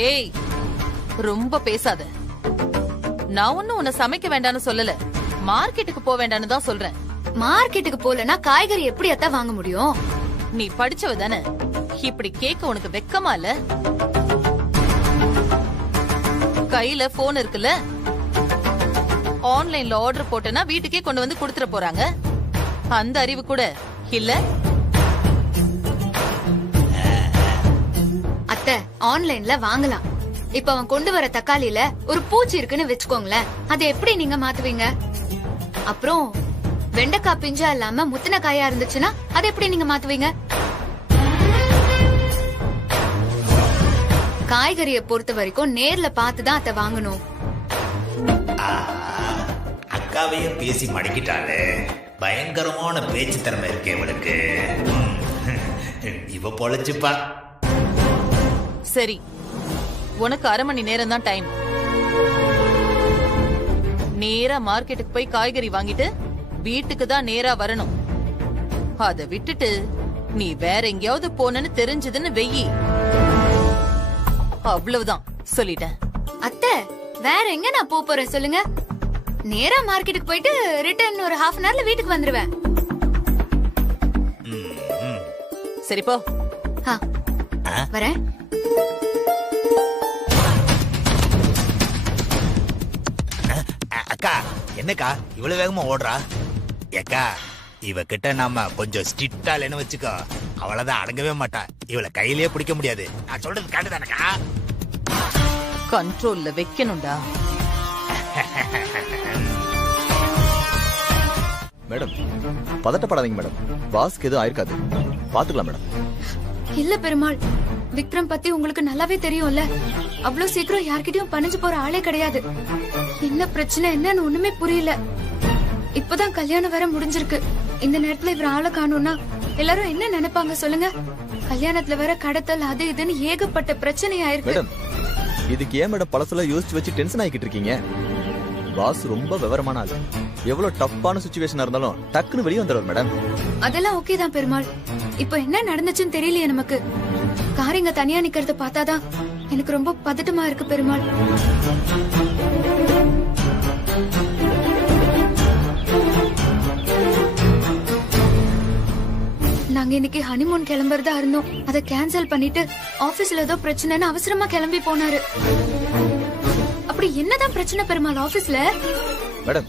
ஏய், ரொம்ப பேசாத. நான் ஒன்னும் உன்னை சமைக்க வேண்டாம்னு சொல்லல, மார்க்கெட்டுக்கு போக வேண்டாம்னு தான் சொல்றேன். மார்க்கெட்டுக்கு போலனா காய்கறி எப்படி அத்தா வாங்க முடியும்? நீ படிச்சவ தானே, இப்படி கேட்க உனக்கு வெக்கமா இல்ல? கையில போன் இருக்குல்ல, ஆன்லைன்ல ஆர்டர் போட்டனா வீட்டுக்கே கொண்டு வந்து கொடுத்துட போறாங்க. அந்த அறிவு கூட இல்ல. அத்தை, ஆன்லைன்ல வாங்கலாம். இப்ப அவன் கொண்டு வர தக்காளியில ஒரு பூச்சி இருக்குன்னு வச்சுக்கோங்களேன், அதை எப்படி நீங்க மாத்துவீங்க? அப்புறம் வெண்டைக்காய் பிஞ்சா இல்லாம முத்தின காயா இருந்துச்சுன்னா அதை எப்படி நீங்க மாத்துவீங்க? காய்கறியை பொறுத்த வரைக்கும் நேர்ல பார்த்துதான் அதை வாங்கணும். அக்காவையும் பேசி மடக்கிட்டாலே, பயங்கரமான பேச்சு திறமை இருக்கு இவளுக்கு. இவ பொழைச்சுப்பா. சரி, உனக்கு 1/2 மணி நேரம் தான் டைம். நேரா மார்க்கெட்டுக்கு போய் காய்கறி வாங்கிட்டு வீட்டுக்கு தான் நேரா வரணும். அத விட்டுட்டு நீ வேற எங்கேயாவது போனன்னு தெரிஞ்சதுன்னு வெயி. அவ்வளவுதான், சொல்லிட்டேன். அத்தை, வேற எங்க நான் போறேன் சொல்லுங்க? நேரா மார்க்கெட்டுக்கு போயிட்டு ரிட்டர்ன் ஒரு 1/2 அன் ஹவர்ல வீட்டுக்கு வந்துருவேன். சரி போ. வரேன். அக்கா, என்னக்கா இவ்வளவு வேகமா ஓடுறா? ஏக்கா, இவகிட்ட நாம கொஞ்சம் ஸ்ட்ரிக்டா இல்லைன்னு வச்சுக்கோ, அவளதான் அடங்கவே மாட்டா. இவளை கையிலேயே பிடிக்க முடியாது. நான் சொல்றது கண்டுதானக்கா? கண்ட்ரோல்ல வைக்கணும்டா. Madam, பதட்டப்படாதீங்க madam. பாஸ்க்கு எதுவும் ஆயிருக்காது, பாத்துக்கலாம் மேடம். இல்ல பெருமாள், விக்ரம் பத்தி உங்களுக்கு நல்லாவே தெரியும்ல. அவ்வளவு சீக்கிரம் யார்கிட்டயும் பணிஞ்சு போற ஆளே கிடையாது. என்ன பிரச்சனை என்னன்னு ஒண்ணுமே புரியல. இப்பதான் கல்யாணம் வேற முடிஞ்சிருக்கு. இந்த நேரத்துல இவர் ஆளை காணும்னா எல்லாரும் என்ன நினைப்பாங்க சொல்லுங்க? கல்யாணத்துல வேற கடத்தல் அது இதுன்னு ஏகப்பட்ட பிரச்சனை ஆயிருக்கு. மேடம், இதுக்கு ஏன் மேடம் பழசெல்லாம் யோசிச்சு வச்சு டென்ஷன் ஆகிட்டு இருக்கீங்க? பாஸ் ரொம்ப விவரமான ஆளு. எவ்வளவு டஃப்பான சிச்சுவேஷனா இருந்தாலும் டக்குன்னு வெளியே வந்துடுவார் மேடம். அதெல்லாம் ஓகே தான் பெருமாள். இப்போ என்ன நடந்துச்சுன்னு தெரியலையே நமக்கு. காரிங்க தனியா நிக்கிறத பார்த்தாதான் எனக்கு ரொம்ப பதட்டமா இருக்கு பெருமாள். நாங்க இன்னைக்கு ஹனிமூன் கிளம்புறதா இருந்தோம். அதை கேன்சல் பண்ணிட்டு ஆபீஸ்ல ஏதோ பிரச்சனைன்னு அவசரமா கிளம்பி போனாரு. அப்படி என்னதான் பிரச்சனை பெருமாள் ஆபீஸ்ல? மேடம்,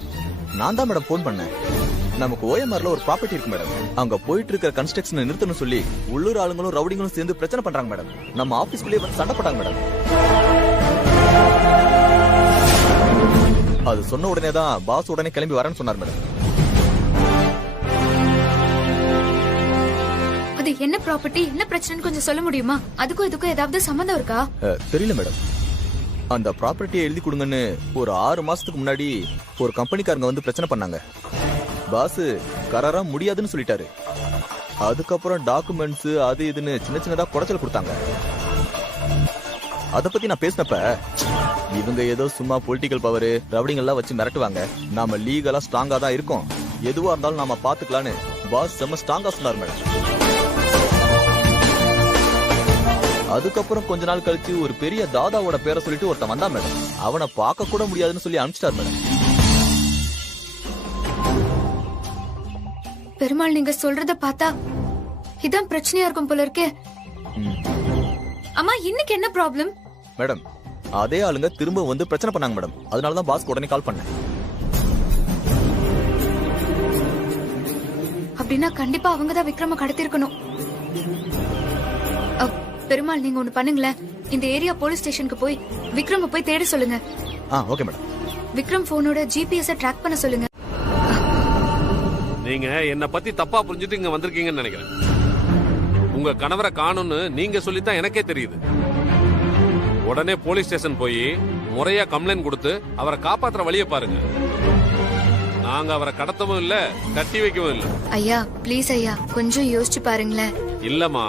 நான் தான் மேடம் போன் பண்ணேன். நமக்கு ஓஎம்ஆர்ல ஒரு ப்ராப்பர்ட்டி இருக்கு மேடம். அங்க போயிட்டு இருக்க கன்ஸ்ட்ரக்ஷன் நிறுத்தணும் சொல்லி உள்ளூர் ஆளுங்களும் ரவுடிங்களும் சேர்ந்து பிரச்சனை பண்றாங்க மேடம். நம்ம ஆபீஸ்க்குள்ளே வந்து சண்டை போட்டாங்க மேடம். அது சொன்ன உடனே தான் பாஸ் உடனே கிளம்பி வரேன்னு சொன்னார் மேடம். அது என்ன ப்ராப்பர்ட்டி, என்ன பிரச்சனைன்னு கொஞ்சம் சொல்ல முடியுமா? அதுக்கும் இதுக்கும் ஏதாவது சம்பந்தம் இருக்கா? தெரியல மேடம். அந்த ப்ராப்பர்ட்டியை எழுதி கொடுங்கன்னு ஒரு 6 மாசத்துக்கு முன்னாடி ஒரு கம்பெனிக்காரங்க வந்து பிரச்சனை பண்ணாங்க. பாஸ் கராரா முடியாதுன்னு சொல்லிட்டாரு. அதுக்கப்புறம் டாக்குமெண்ட்ஸ் அது இதுன்னு சின்ன சின்னதா குடைச்சல் கொடுத்தாங்க. அத பத்தி நான் பேசினப்ப இவங்க ஏதோ சும்மா பொலிட்டிக்கல் பவர் ரவுடிங் எல்லாம் வச்சு மிரட்டுவாங்க, நாம லீகலா ஸ்ட்ராங்கா தான் இருக்கோம், எதுவா இருந்தாலும் நாம பாத்துக்கலான்னு பாஸ் செம்ம ஸ்ட்ராங்கா சொன்னார் மேடம். அதுக்கப்புறம் கொஞ்ச நாள் கழிச்சு ஒரு பெரிய தாதாவோட பேரை சொல்லிட்டு ஒருத்தன் வந்தான் மேடம். அவனை பார்க்க கூட முடியாதுன்னு சொல்லி அனுப்பிச்சிட்டார் மேடம். பெருமாள், நீங்க சொல்றத பார்த்தா இதான் பிரச்சனையா இருக்கும் போல இருக்கே. அம்மா, இன்னைக்கு என்ன ப்ராப்ளம்? மேடம், அதே ஆளுங்க திரும்ப வந்து பிரச்சனை பண்ணாங்க மேடம். அதனாலதான் பாஸ்க்கு உடனே கால் பண்ணேன். அப்படின்னா கண்டிப்பா அவங்கதான் விக்ரம கடத்திருக்கணும். பெருமாள், நீங்க ஒண்ணு பண்ணுங்களேன். இந்த ஏரியா போலீஸ் ஸ்டேஷனுக்கு போய் விக்ரம போய் தேட சொல்லுங்க. Okay madam. விக்ரம் போனோட ஜிபிஎஸ் ட்ராக் பண்ண சொல்லுங்க. நீங்க என்ன பத்தி தப்பா புரிஞ்சுட்டு இங்க வந்திருக்கீங்கன்னு நினைக்கிறேன். உங்க கணவரை காணும்னு நீங்க சொல்லித்தான் எனக்கே தெரியுது. உடனே போலீஸ் ஸ்டேஷன் போய் முறையா கம்ப்ளைண்ட் கொடுத்து அவரை காப்பாத்துற வழியை பாருங்க. நாங்க அவரை கடத்தவும் இல்ல, கட்டி வைக்கவும் இல்ல. ஐயா, ப்ளீஸ் ஐயா, கொஞ்சம் யோசிச்சு பாருங்களேன். இல்லம்மா,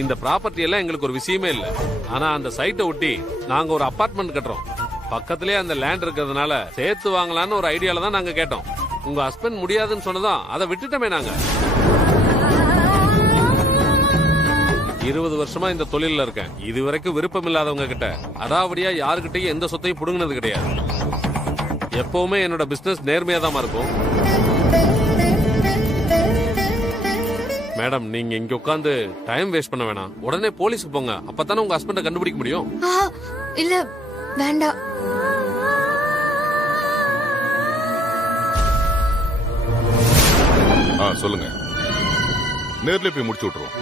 இந்த ப்ராப்பர்ட்டி எல்லாம் எங்களுக்கு ஒரு விஷயமே இல்ல. ஆனா அந்த சைட்டை ஒட்டி நாங்க ஒரு அபார்ட்மெண்ட் கட்டுறோம். பக்கத்திலே அந்த லேண்ட் இருக்கிறதுனால சேர்த்து வாங்கலான்னு ஒரு ஐடியால தான் நாங்க கேட்டோம். உங்க ஹஸ்பண்ட் முடியாதுன்னு சொன்னதும் அதை விட்டுட்டோமே நாங்க. 20 வருஷமா இந்த தொழில இருக்கேன். இதுவரைக்கும் விருப்பம் இல்லாதவங்க கிட்ட அடாவடியா யாருக்கிட்டையும் எந்த சொத்தையும் புடுங்கினது கிடையாது. எப்பவுமே என்னோட பிசினஸ் நேர்மையா தான் இருக்கும். மேடம், நீங்க இங்க உட்கார்ந்து டைம் வேஸ்ட் பண்ண வேணாம். உடனே போலீஸ்க்கு போங்க. அப்பதானே உங்க ஹஸ்பண்ட கண்டுபிடிக்க முடியும். இல்ல வேண்டாம். சொல்லுங்க. நேர்ல போய் முடிச்சு விட்டுருவோம்.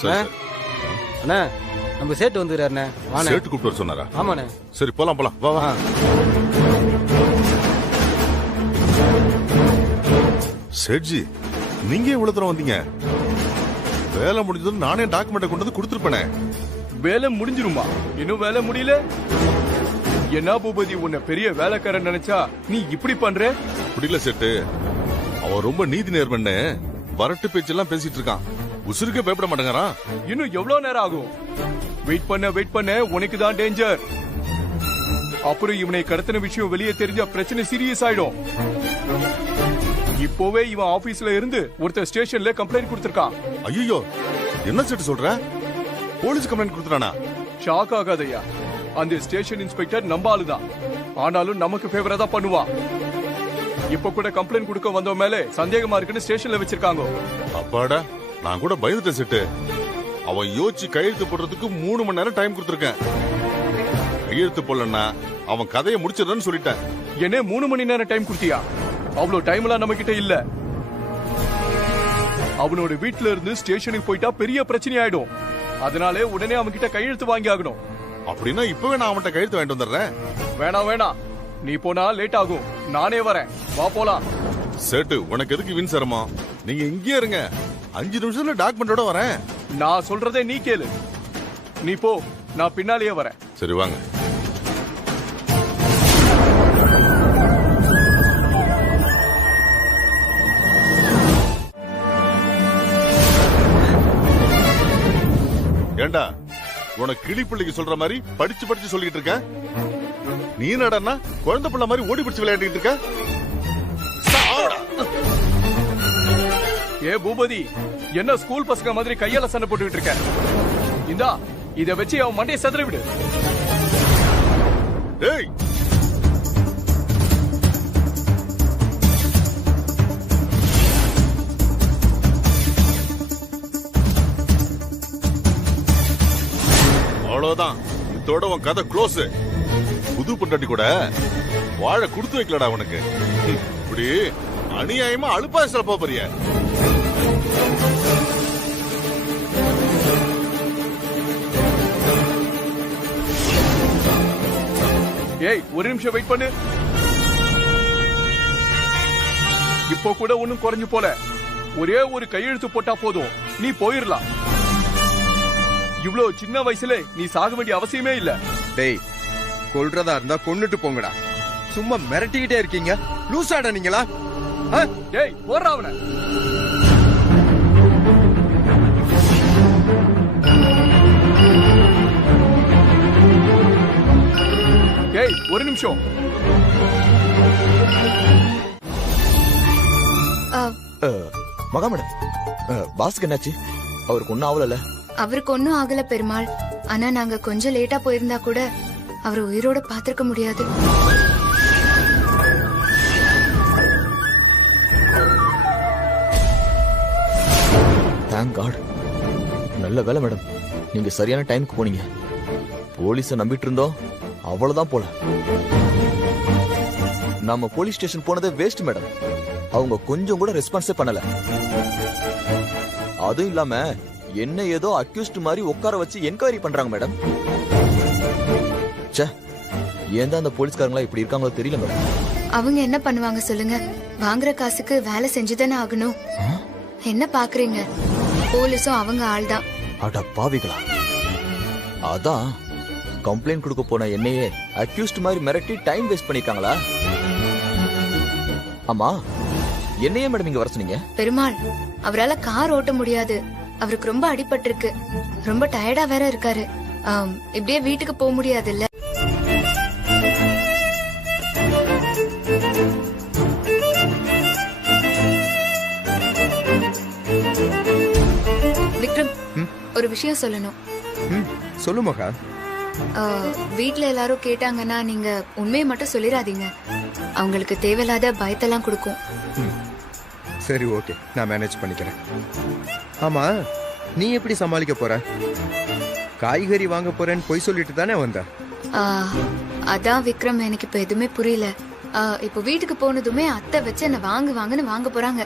சரி. அண்ணா, நம்ம சேட்டு வந்துறாருண்ணே. வாண்ணே. சேட்டு கூப்பிட்டு வர சொன்னாரா? ஆமாண்ணே. சரி, போலாம் போலாம். வா வா. சேட்ஜி, நீங்க இவ்வளவு தூரம் வந்தீங்க? வேலை முடிஞ்சது நானே டாக்குமெண்ட்டை கொண்டு வந்து கொடுத்துருப்பேனே. வேலை முடிஞ்சிருமா? இன்னும் வேலை முடியல? என்ன பூபதி, உன்னை பெரிய வேலைக்காரன் நினைச்சா நீ இப்படி பண்ற? புரியல சேட்டு, அவன் ரொம்ப நீதி நேர்மன்னு வரட்டு பேச்செல்லாம் பேசிட்டு இருக்கான். உசுருக்கே பயப்பட மாட்டேங்கிறான். இன்னும் எவ்வளவு நேரம் ஆகும்? வெயிட் பண்ண உனக்கு தான் டேஞ்சர். அப்புறம் இவனை கடத்தின விஷயம் வெளியே தெரிஞ்சா பிரச்சனை சீரியஸ் ஆயிடும். இப்போவே இவன் ஆபீஸ்ல இருந்து ஒருத்தர் ஸ்டேஷன்ல கம்ப்ளைண்ட் கொடுத்திருக்கான். ஐயோ, என்ன சேட்டு சொல்ற? போலீஸ் கம்ப்ளைண்ட் கொடுத்துறானா? ஷாக் ஆகாதையா, அந்த ஸ்டேஷன் இன்ஸ்பெக்டர் நம்ம ஆளுதான். ஆனாலும் நமக்கு ஃபேவரா தான் பண்ணுவான். இப்ப கூட கம்ப்ளைண்ட் கொடுக்க வந்த மேல சந்தேகமா இருக்குன்னு ஸ்டேஷன்ல வச்சிருக்காங்க. அப்பாடா, நான் கூட பயந்துட்டேன் சேட்டு. அவன் யோசிச்சு கையெழுத்து போடுறதுக்கு 3 மணி நேரம் டைம் கொடுத்துருக்கேன். கையெழுத்து போடலன்னா அவன் கதையை முடிச்சிடறன்னு சொல்லிட்டேன். என்ன 3 மணி நேரம் டைம் கொடுத்தியா? அவ்வளவு டைம் எல்லாம் நம்ம கிட்ட இல்ல. அவனோட வீட்டுல இருந்து ஸ்டேஷனுக்கு போயிட்டா பெரிய பிரச்சனை ஆயிடும். அதனாலே உடனே அவன் கிட்ட கையெழுத்து வாங்கி ஆகணும். அப்படின்னா இப்பவே நான் அவன்கிட்ட கையெழுத்து வாங்கிட்டு வந்துடுறேன். வேணாம், நீ போனா லேட் ஆகும். நானே வரேன், வா போலாம். சேட்டு, உனக்கு எதுக்கு வீண் சிரமம்? நீங்க இங்கே இருங்க, 5 நிமிஷத்துல டாக்குமெண்டோட வரேன். நான் சொல்றதே நீ கேளு. நீ போ, நான் பின்னாலேயே வரேன். சரி வாங்க. ஏண்டா, உனக்கு கிளிப்பிள்ளைக்கு சொல்ற மாதிரி படிச்சு சொல்லிட்டு இருக்க? நீ நடனா குழந்தை பிள்ளை மாதிரி ஓடி பிடிச்சு விளையாடிட்டு இருக்க? ஏ பூபதி, என்ன ஸ்கூல் பசங்க மாதிரி கையால சண்டை போட்டுக்கிட்டு இருக்க? இந்தா, இத வச்சு அவன் மண்டையை செதற விடு. ஏய், அவ்வளவுதான், இதோட உன் கதை க்ளோஸ். புது பொண்டாட்டி கூட வாழை கொடுத்து வைக்கலடா உனக்கு. இப்படி அநியாயமா அழுப்பாசல போறிய. ஏய், ஒரு நிமிஷம் வெயிட் பண்ணு. இப்போ கூட ஒண்ணும் குறைஞ்சு போல. ஒரே ஒரு கையெழுத்து போட்டா போதும், நீ போயிடலாம். இவ்வளவு சின்ன வயசுல நீ சாக வேண்டிய அவசியமே இல்ல. டேய், கொல்றதா இருந்தா கொன்னுட்டு போங்கடா. சும்மா மிரட்டிக்கிட்டே இருக்கீங்க. லூசாடா நீங்களா? டேய், போறா அவனை. டேய், ஒரு நிமிஷம். மகா மேடம், பாஸ்க்கு என்னாச்சு? அவருக்கு ஒன்னும் ஆகல? அவருக்கு ஒன்னும் ஆகல பெருமாள். ஆனா நாங்க கொஞ்சம் லேட்டா போயிருந்தா கூட அவர் உயிரோட பாத்திருக்க முடியாது. Thank God. நல்ல வேலை மேடம், நீங்க சரியான டைமுக்கு போனீங்க. போலீஸ நம்பிட்டு இருந்தோம், அவ்வளவுதான் போல. நாம போலீஸ் ஸ்டேஷன் போனதே வேஸ்ட் மேடம். அவங்க கொஞ்சம் கூட ரெஸ்பான்ஸே பண்ணல. அதுவும் இல்லாம என்ன ஏதோ அக்யூஸ்ட் மாதிரி உட்கார வச்சு என்கொயரி பண்றாங்க மேடம். ஏன் தான் அந்த போலீஸ்காரங்களா இப்படி இருக்காங்களோ தெரியல மேடம். அவங்க என்ன பண்ணுவாங்க சொல்லுங்க? வாங்குற காசுக்கு வேலை செஞ்சுதானே ஆகணும். என்ன பாக்குறீங்க? போலீஸும் அவங்க ஆள் தான். அட பாவிகளா! அதான் கம்ப்ளைண்ட் கொடுக்க போன என்னையே அக்யூஸ்ட் மாதிரி மிரட்டி டைம் வேஸ்ட் பண்ணிருக்காங்களா? ஆமா, என்னையே மேடம் இங்க வர சொன்னீங்க? பெருமாள், அவரால கார் ஓட்ட முடியாது. அவருக்கு ரொம்ப அடிபட்டிருக்கு. ரொம்ப டயர்டா வேற இருக்காரு. இப்படியே வீட்டுக்கு போக முடியாது இல்ல. விக்ரம், ஒரு விஷயம் சொல்லணும். சொல்லு மகா. வீட்ல எல்லாரும் கேட்டாங்கன்னா நீங்க உண்மையை மட்டும் சொல்லிடாதீங்க. அவங்களுக்கு தேவையில்லாத பயத்தெல்லாம் கொடுக்கும். சரி ஓகே, நான் மேனேஜ் பண்ணிக்கிறேன். ஆமா, நீ எப்படி சமாளிக்க போற? காய்கறி வாங்க போறேன்னு பொய் சொல்லிட்டு தானே வந்த? அதான் விக்ரம், எனக்கு இப்ப எதுவுமே புரியல. இப்போ வீட்டுக்கு போனதுமே அத்தை வச்சு என்ன வாங்குன்னு வாங்க போறாங்க.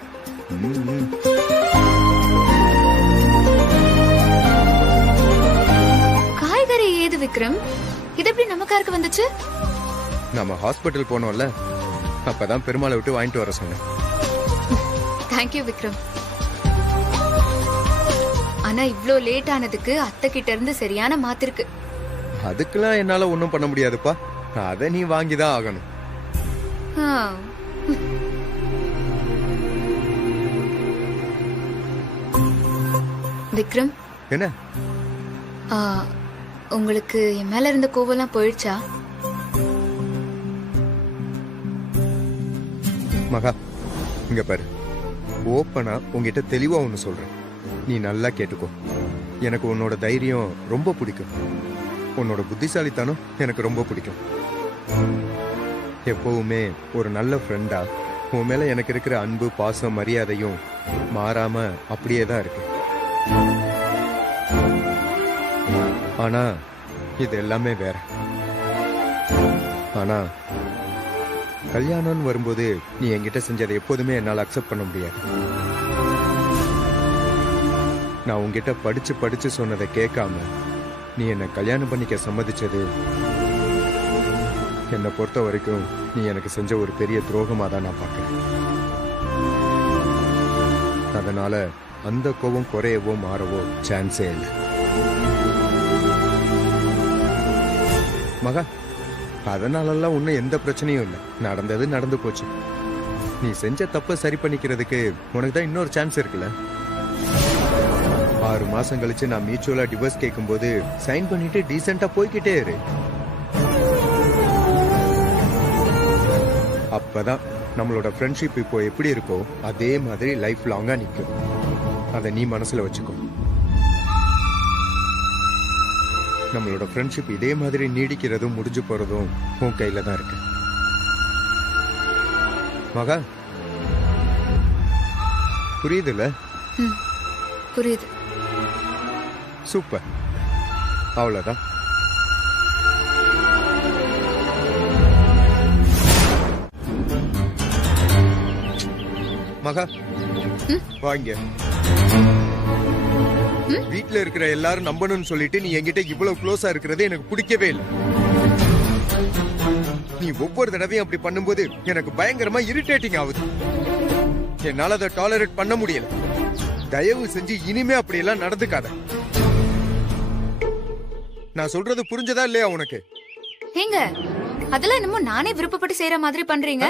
காய்கறி ஏது விக்ரம்? இது எப்படி நம்ம காருக்கு வந்துச்சு? நம்ம ஹாஸ்பிட்டல் போனோம்ல, அப்பதான் பெருமாளை விட்டு வாங்கிட்டு வர சொன்னேன். தேங்க்யூ விக்ரம். ஆனா இவ்ளோ லேட் ஆனதுக்கு அத்தை கிட்ட இருந்து சரியான மாத்திருக்கு. அதுக்கெல்லாம் என்னால ஒண்ணும் பண்ண முடியாதுப்பா. அத நீ வாங்கிதான் ஆகணும். விக்ரம், என்ன உங்களுக்கு என் மேல இருந்த கோவம்லாம் போயிடுச்சா? மகா, இங்க பாரு, ஓப்பனா உங்ககிட்ட தெளிவா ஒண்ணு சொல்றேன். நீ நல்லா கேட்டுக்கோ. எனக்கு உன்னோட தைரியம் ரொம்ப பிடிக்கும். உன்னோட புத்திசாலித்தனம் எனக்கு ரொம்ப பிடிக்கும். எப்பவுமே ஒரு நல்ல ஃப்ரெண்டா உன் மேல எனக்கு இருக்கிற அன்பு, பாசம், மரியாதையும் மாறாம அப்படியே தான் இருக்கு. ஆனா இது எல்லாமே வேற. ஆனா கல்யாணம்னு வரும்போது நீ என்கிட்ட செஞ்சதை எப்போதுமே என்னால் அக்செப்ட் பண்ண முடியாது. நான் உங்ககிட்ட படிச்சு சொன்னதை கேட்காம நீ என்னை கல்யாணம் பண்ணிக்க சம்மதிச்சது என்னை பொறுத்த வரைக்கும் நீ எனக்கு செஞ்ச ஒரு பெரிய துரோகமா தான் நான் பார்க்கிறேன். அதனால அந்த கோபம் குறையவோ மாறவோ சான்ஸே இல்லை. மகா, அதனாலெல்லாம் ஒன்றும் எந்த பிரச்சனையும் இல்லை. நடந்தது நடந்து போச்சு. நீ செஞ்ச தப்பை சரி பண்ணிக்கிறதுக்கு உனக்கு தான் இன்னொரு சான்ஸ் இருக்குல்ல. 6 மாசம் கழிச்சு நான் மியூச்சுவலா டிவோர்ஸ் கேட்கும்போது சைன் பண்ணிட்டு டீசெண்டா போய்கிட்டே இரு. அப்பதான் நம்மளோட ஃப்ரெண்ட்ஷிப் இப்போ எப்படி இருக்கோ அதே மாதிரி லைஃப் லாங்கா நிற்கும். அதை நீ மனசுல வச்சுக்கோ. நம்மளோட ஃப்ரெண்ட்ஷிப் இதே மாதிரி நீடிக்கிறதும் முடிஞ்சு போறதும் உன் கையில தான் இருக்கு. மகா, புரியுதுல்ல? புரியுது. சூப்பர், அவ்வளவுதான். மகா, வாங்க. வீட்டுல இருக்கிற எல்லாரும் நம்பணும்னு சொல்லிட்டு நீ என்கிட்ட இவ்வளவு க்ளோஸா இருக்கிறது எனக்கு பிடிக்கவே இல்லை. நீ ஒவ்வொரு தடவையும் அப்படி பண்ணும்போது எனக்கு பயங்கரமா இரிட்டேட்டிங் ஆகுது. என்னால அதை டாலரேட் பண்ண முடியல. தயவு செஞ்சு இனிமே அப்படி எல்லாம் நடந்துக்காத. நான் சொல்றது புரிஞ்சதா இல்லையா உனக்கு? ஏங்க, அதெல்லாம் என்னமோ நானே விருப்பப்பட்டு செய்யற மாதிரி பண்றீங்க.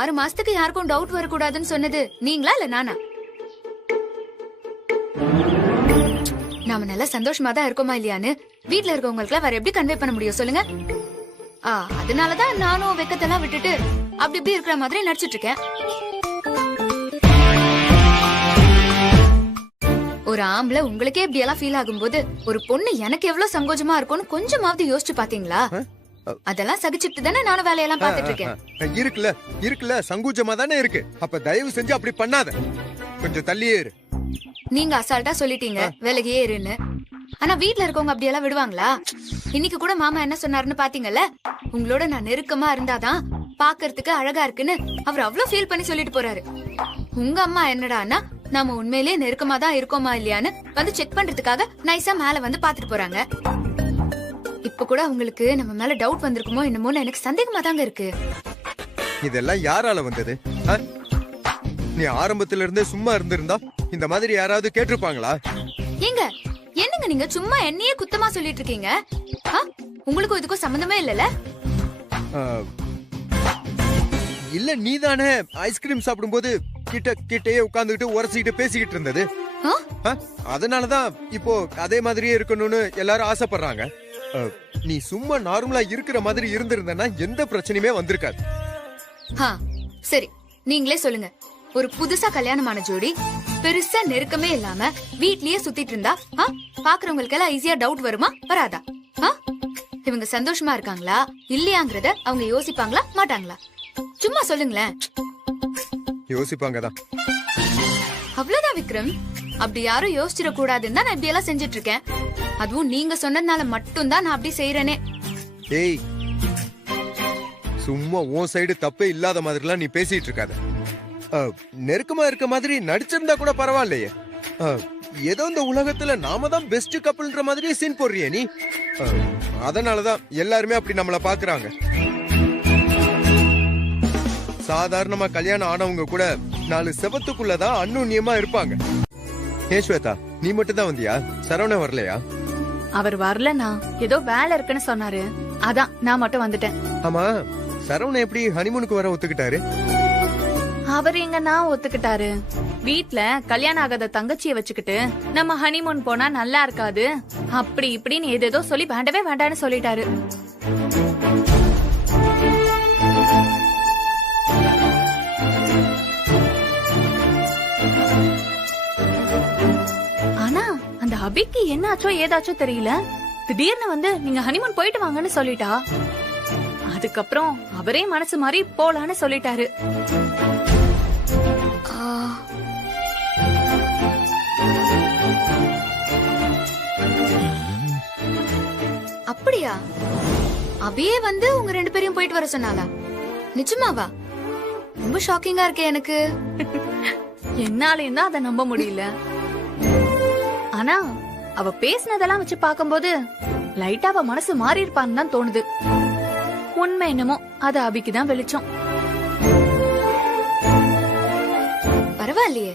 6 மாசத்துக்கு யாருக்கும் டவுட் வரக்கூடாதுன்னு சொன்னது நீங்களா இல்ல நானா? நாம நல்லா சந்தோஷமா தான் இருக்கோமா இல்லையான்னு வீட்டுல இருக்கவங்களுக்கு வேற எப்படி கன்வே பண்ண முடியும் சொல்லுங்க? அதனாலதான் நானும் வெக்கத்தெல்லாம் விட்டுட்டு அப்படி இப்படி இருக்கிற மாதிரி நடிச்சிட்டு இருக்கேன். ஒரு ஆம்பளை உங்களுக்கே இப்படி எல்லாம் ஃபீல் ஆகும்போது ஒரு பொண்ணு எனக்கு எவ்வளவு சங்கோஜமா இருக்கும்னு கொஞ்சமாவது யோசிச்சு பாத்தீங்களா? அதெல்லாம் சகிச்சுட்டு தானே நானும் வேலையெல்லாம் பாத்துட்டு இருக்கேன். இருக்குல்ல சங்கூஜமா தானே இருக்கு. அப்ப தயவு செஞ்சு அப்படி பண்ணாத. கொஞ்சம் தள்ளியே இரு. நீங்க அசால்ட்டா சொல்லிட்டீங்க விலகியே இருன்னு. ஆனா வீட்டுல இருக்கவங்க அப்படியெல்லாம் விடுவாங்களா? இன்னைக்கு கூட மாமா என்ன சொன்னாருன்னு பாத்தீங்கல்ல, உங்களோட நான் நெருக்கமா இருந்தாதான் பாக்குறதுக்கு அழகா இருக்குன்னு அவர் அவ்வளவு ஃபீல் பண்ணி சொல்லிட்டு போறாரு. உங்க அம்மா என்னடான்னா நாம உண்மையிலேயே நெருக்கமா தான் இருக்கோமா இல்லையான்னு வந்து செக் பண்றதுக்காக நைஸா மேல வந்து பாத்துட்டு போறாங்க. இப்ப கூட உங்களுக்கு நம்ம மேல டவுட் வந்திருக்குமோ என்னமோன்னு எனக்கு சந்தேகமா தாங்க இருக்கு. இதெல்லாம் யாரால வந்தது? நீ ஆரம்பத்துல இருந்தே சும்மா இருந்திருந்தா இந்த மாதிரி யாராவது கேட்டிருப்பாங்களா? ஏங்க, என்னங்க நீங்க சும்மா என்னையே குத்தமா சொல்லிட்டு இருக்கீங்க? உங்களுக்கும் இதுக்கும் சம்பந்தமே இல்லல? இல்ல, நீதானே ஐஸ்கிரீம் சாப்பிடும்போது கிட்டே உட்கார்ந்துகிட்டு உரசிக்கிட்டு பேசிக்கிட்டு இருந்தது. அதனாலதான் இப்போ அதே மாதிரியே இருக்கணும்னு எல்லாரும் ஆசைப்படுறாங்க. நீ சும்மா நார்மலா இருக்கிற மாதிரி இருந்திருந்தனா எந்த பிரச்சனையுமே வந்திருக்காது. சரி, நீங்களே சொல்லுங்க. ஒரு புதுசா கல்யாணமான ஜோடி பெருசா நெருக்கமே இல்லாம வீட்லயே சுத்திட்டு இருந்தா பாக்குறவங்களுக்கு எல்லாம் ஈஸியா டவுட் வருமா வராதா? ஆ? இவங்க சந்தோஷமா இருக்காங்களா இல்லையாங்கறத அவங்க யோசிப்பாங்களா மாட்டாங்களா? சும்மா சொல்லுங்களேன். யோசிப்பாங்கதான். அவ்வளவுதான் விக்ரம். அப்படி யாரும் யோசிச்சிட கூடாதுன்னு தான் நான் இப்படி எல்லாம் செஞ்சுட்டு இருக்கேன். அதுவும் நீங்க சொன்னதுனால மட்டும்தான் நான் அப்படி செய்யறேனே. ஏய், சும்மா உன் சைடு தப்பே இல்லாத மாதிரிலாம் நீ பேசிட்டு இருக்காத. நெருக்கமா இருக்க மாதிரி நடிச்சிருந்தா கூட பரவாயில்லையே. ஏதோ இந்த உலகத்துல நாம தான் பெஸ்ட் கப்பிள்ன்ற மாதிரி சீன் போடுறியே நீ. அதனாலதான் எல்லாருமே அப்படி நம்மள பாக்குறாங்க. சாதாரணமா கல்யாணம் ஆனவங்க கூட 4 செவத்துக்குள்ளதான் அந்நுண்ணியமா இருப்பாங்க. ஸ்வேதா, நீ மட்டும் தான் வந்தியா? சரவணன் வரலையா? அவர் வரலனா ஏதோ வேலை இருக்குன்னு சொன்னாரு. அதான் நான் மட்டும் வந்துட்டேன். ஆமா, சரவணன் எப்படி ஹனிமூனுக்கு வர ஒத்துக்கிட்டாரு? அவர் எங்க நான் ஒத்துக்கிட்டாரு. வீட்ல கல்யாணம் ஆகாத தங்கச்சியை வச்சுக்கிட்டு நம்ம ஹனிமூன் போனா நல்லா இருக்காது அப்படி இப்படின்னு ஏதேதோ சொல்லி வேண்டவே வேண்டான்னு சொல்லிட்டாரு. ஆனா அந்த அபிக்கு என்னாச்சோ ஏதாச்சோ தெரியல. திடீர்னு வந்து நீங்க ஹனிமூன் போயிட்டு வாங்கன்னு சொல்லிட்டா. அதுக்கப்புறம் அவரே மனசு மாறி போலான்னு சொல்லிட்டாரு. அப்படியா? அபியே வந்து உங்க 2 பேரையும் போயிட்டு வர சொன்னாலா? நிஜமாவா? ரொம்ப ஷாக்கிங்கா இருக்கே எனக்கு. என்னாலையும் தான் அதை நம்ப முடியல. ஆனா அவ பேசினதெல்லாம் வச்சு பாக்கும்போது லைட்டா அவ மனசு மாறி இருப்பான்னு தான் தோணுது. உண்மை என்னமோ அது அபிக்குதான் வெளிச்சம். பரவாயில்லையே,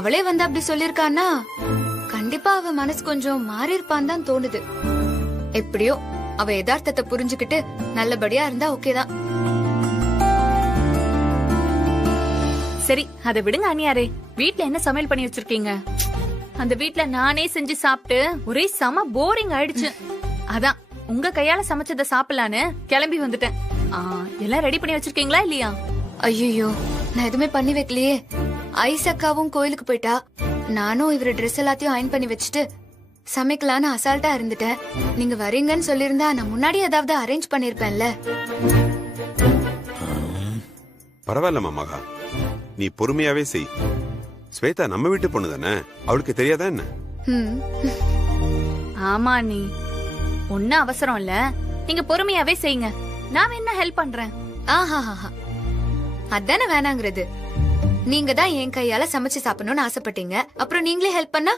அவளே வந்து அப்படி சொல்லிருக்கான்னா கண்டிப்பா அவ மனசு கொஞ்சம் மாறி இருப்பான்னு தான் தோணுது. எப்படியோ அவ யதார்த்தத்தை புரிஞ்சுக்கிட்டு நல்லபடியா இருந்தா ஓகேதான். சரி, அதை விடுங்க அண்ணியாரே. வீட்ல என்ன சமையல் பண்ணி வச்சிருக்கீங்க? அந்த வீட்ல நானே செஞ்சு சாப்பிட்டு ஒரே செம போரிங் ஆயிடுச்சு. அதான் உங்க கையால சமைச்சத சாப்பிடலான்னு கிளம்பி வந்துட்டேன். எல்லாம் ரெடி பண்ணி வச்சிருக்கீங்களா இல்லையா? ஐயோ, நான் எதுவுமே பண்ணி வைக்கலையே. ஐசக்காவும் கோயிலுக்கு போயிட்டா. நானும் இவர ட்ரெஸ் எல்லாத்தையும் அயன் பண்ணி வச்சுட்டு சமைக்கலான்னு அசால்ட்டா இருந்துட்டேன். நீங்க வரீங்கன்னு சொல்லிருந்தா நான் முன்னாடி ஏதாவது அரேஞ்ச் பண்ணிருப்பேன்ல. பரவாயில்லம்மா மகா, நீ பொறுமையாவே செய். ஸ்வேதா நம்ம வீட்டு பொண்ணு தானே, அவளுக்கு தெரியாதா என்ன? ஆமா நீ ஒன்னும் அவசரம் இல்ல, நீங்க பொறுமையாவே செய்யுங்க. நான் என்ன ஹெல்ப் பண்றேன். அதானே வேணாங்கிறது. நீங்க தான் என் கையால சமைச்சு சாப்பிடணும்னு ஆசைப்பட்டீங்க. அப்புறம் நீங்களே ஹெல்ப் பண்ணா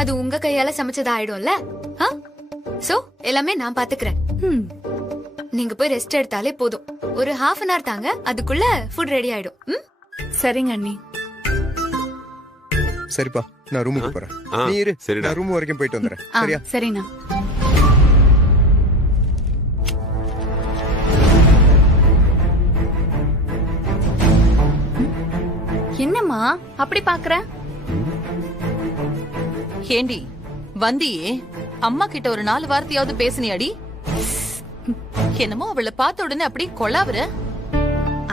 அது உங்க கையால சமைச்சதா ஆயிடும்ல. சோ எல்லாமே நான் பாத்துக்கிறேன். நீங்க போய் ரெஸ்ட் எடுத்தாலே போதும். ஒரு ½ an hour தாங்க, அதுக்குள்ள ஃபுட் ரெடி ஆயிடும். சரிங்க அண்ணி. சரிப்பா, நான் ரூமுக்கு போறேன். நீ இரு, நான் ரூம் வரைக்கும் போயிட்டு வந்துறேன். சரியா? சரிண்ணா. என்னம்மா அப்படி பாக்குற? ஏண்டி வந்தியே, அம்மா கிட்ட ஒரு 4 வார்த்தையாவது பேசினியாடி? என்னமோ அவளை பார்த்த உடனே அப்படி கொள்ளாவற.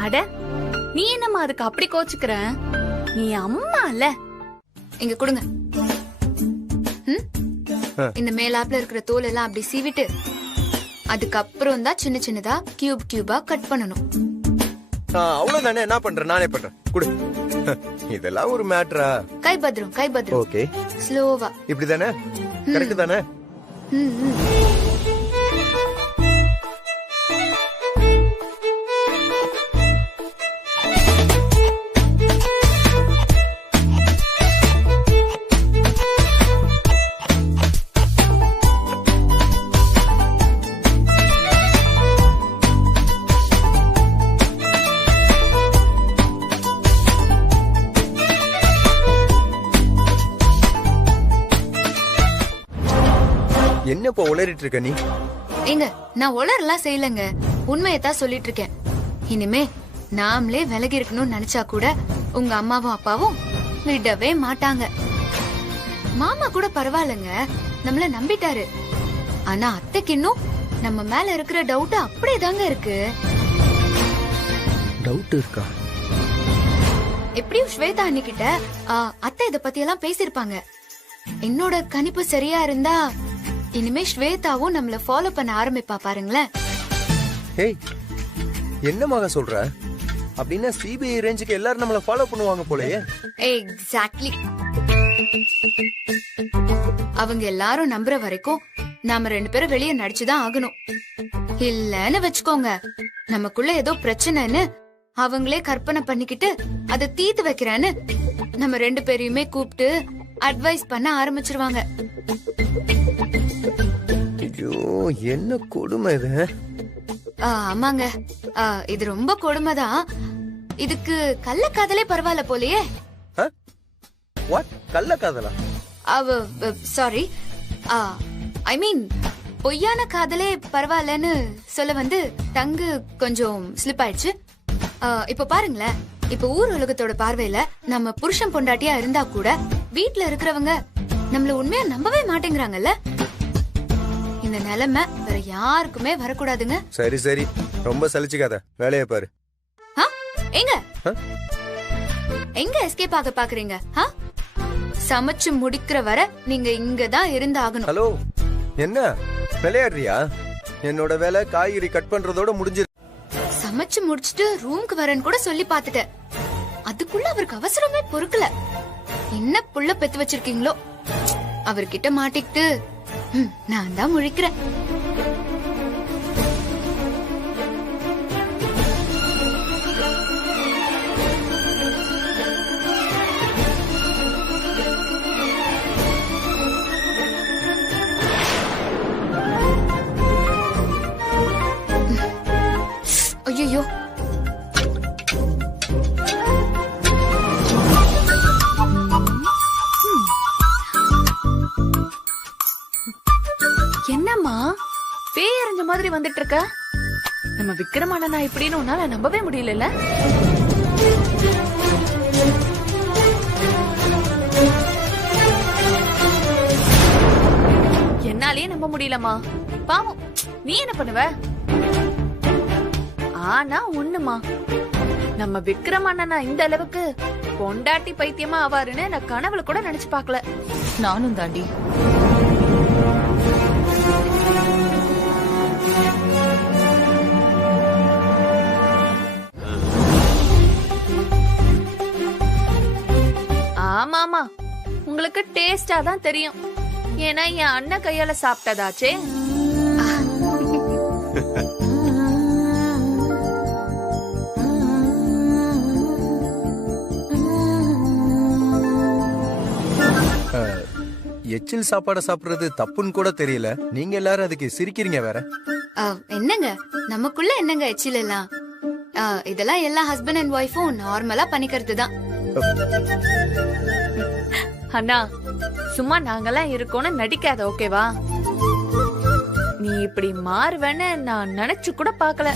அட, நீ என்னம்மா அதுக்கு அப்படி கோச்சுக்கிற? நீ அம்மா இல்ல. இங்க கொடுங்க. இந்த மேலாப்ல இருக்கிற தோல் எல்லாம் அப்படி சீவிட்டு அதுக்கப்புறம் தான் சின்ன சின்னதா கியூப் கியூபா கட் பண்ணணும். அவ்வளவுதானே? என்ன பண்றேன், நானே பண்றேன். குடு. இதெல்லாம் ஒரு மேட்டரா? கை பத்திரம், கை பத்திரம். ஓகே, ஸ்லோவா. இப்படிதானே? கரெக்ட் தானே? என்னப்பா உளறிட்டு இருக்க நீ? ஏங்க, நான் உளறலாம் செய்யலங்க, உண்மையத்தான் சொல்லிட்டு இருக்கேன். இனிமே நாமளே விலகி இருக்கணும்னு நினைச்சா கூட உங்க அம்மாவும் அப்பாவும் விடவே மாட்டாங்க. மாமா கூட பரவாயில்லங்க, நம்மள நம்பிட்டாரு. ஆனா அத்தைக்கு இன்னும் நம்ம மேல இருக்கிற டவுட் அப்படியே தாங்க இருக்கு. டவுட் இருக்கா? எப்படியும் ஸ்வேதா அன்னிக்கிட்ட அத்தை இத பத்தி எல்லாம் பேசிருப்பாங்க. என்னோட கணிப்பு சரியா இருந்தா இனிமே ஸ்வேதாவும் நம்மள ஃபாலோ பண்ண ஆரம்பிப்பா பாருங்களேன். ஹேய், என்ன மகா சொல்ற? அப்படின்னா சிபிஐ ரேஞ்சுக்கு எல்லாரும் நம்மள ஃபாலோ பண்ணுவாங்க போலயே. எக்ஸாக்ட்லி. அவங்க எல்லாரும் நம்புற வரைக்கும் நாம 2 பேரும் வெளியே நடிச்சுதான் ஆகணும். இல்லன்னு வச்சுக்கோங்க, நமக்குள்ள ஏதோ பிரச்சனைன்னு அவங்களே கற்பனை பண்ணிக்கிட்டு அதை தீர்த்து வைக்கிறேன்னு நம்ம 2 பேரையுமே கூப்பிட்டு அட்வைஸ் பண்ண ஆரம்பிச்சிருவாங்க. ஐயோ, என்ன கொடுமை இது. ஆமாங்க, இது ரொம்ப கொடுமைதான். இதுக்கு கள்ளக்காதலே பரவாயில்ல போலயே. வாட்? கள்ளக்காதலா? சாரி, ஐ மீன் பொய்யான காதலே பரவாயில்லன்னு சொல்ல வந்து டங்கு கொஞ்சம் ஸ்லிப் ஆயிடுச்சு. இப்ப பாருங்களேன், இப்ப ஊர் உலகத்தோட பார்வையில நம்ம புருஷன் பொண்டாட்டியா இருந்தா கூட வீட்டுல இருக்கிறவங்க நம்மள உண்மையா நம்பவே மாட்டேங்கிறாங்கல்ல. இந்த நிலைமை வேற யாருக்குமே வரக்கூடாதுங்க. சரி சரி, ரொம்ப சலிச்சுக்காத, வேலையை பாரு. எங்க எங்க எஸ்கேப் ஆக பாக்குறீங்க? சமைச்சு முடிக்கிற வரை நீங்க இங்கதான் இருந்தாகணும். ஹலோ, என்ன விளையாடுறியா? என்னோட வேலை காய்கறி கட் பண்றதோட முடிஞ்சு. சமைச்சு முடிச்சிட்டு ரூமுக்கு வரேன்னு கூட சொல்லி பாத்துட்டேன். அதுக்குள்ள அவருக்கு அவசரமே பொறுக்கல. என்ன புள்ள பெத்து வச்சிருக்கீங்களோ, அவர்கிட்ட மாட்டிக்கிட்டு நான் தான் முழிக்கிறேன். ஐயோ, என்னம்மா பேய் அறிஞ்ச மாதிரி வந்துட்டு இருக்க? நம்ம விக்ரம் அண்ணனா இப்படின்னு உன்னால நம்பவே முடியல. என்னாலயே நம்ப முடியலமா. பாவம், நீ என்ன பண்ணுவ? ஆனா ஒண்ணுமா, நம்ம விக்ரம் அண்ணனா இந்த அளவுக்கு பொண்டாட்டி பைத்தியமா ஆவாருன்னு நான் கனவுல கூட நினைச்சு பாக்கல. நானும் தாண்டி. ஆமாமா, உங்களுக்கு டேஸ்டா தான் தெரியும். ஏன்னா என் அண்ணன் கையால சாப்பிட்டதாச்சே. எச்சில் சாப்பாட சாப்பிடுறது தப்புன்னு கூட தெரியல, நீங்க எல்லாரும் அதுக்கு சிரிக்கிறீங்க வேற. என்னங்க நமக்குள்ள என்னங்க எச்சில் எல்லாம்? இதெல்லாம் எல்லா ஹஸ்பண்ட் அண்ட் ஒய்ஃபும் நார்மலா பண்ணிக்கிறது தான். அண்ணா, சும்மா நாங்கெல்லாம் இருக்கோம்னு நடிக்காத, ஓகேவா? நீ இப்படி மாறுவேன்னு நான் நினைச்சு கூட பாக்கல.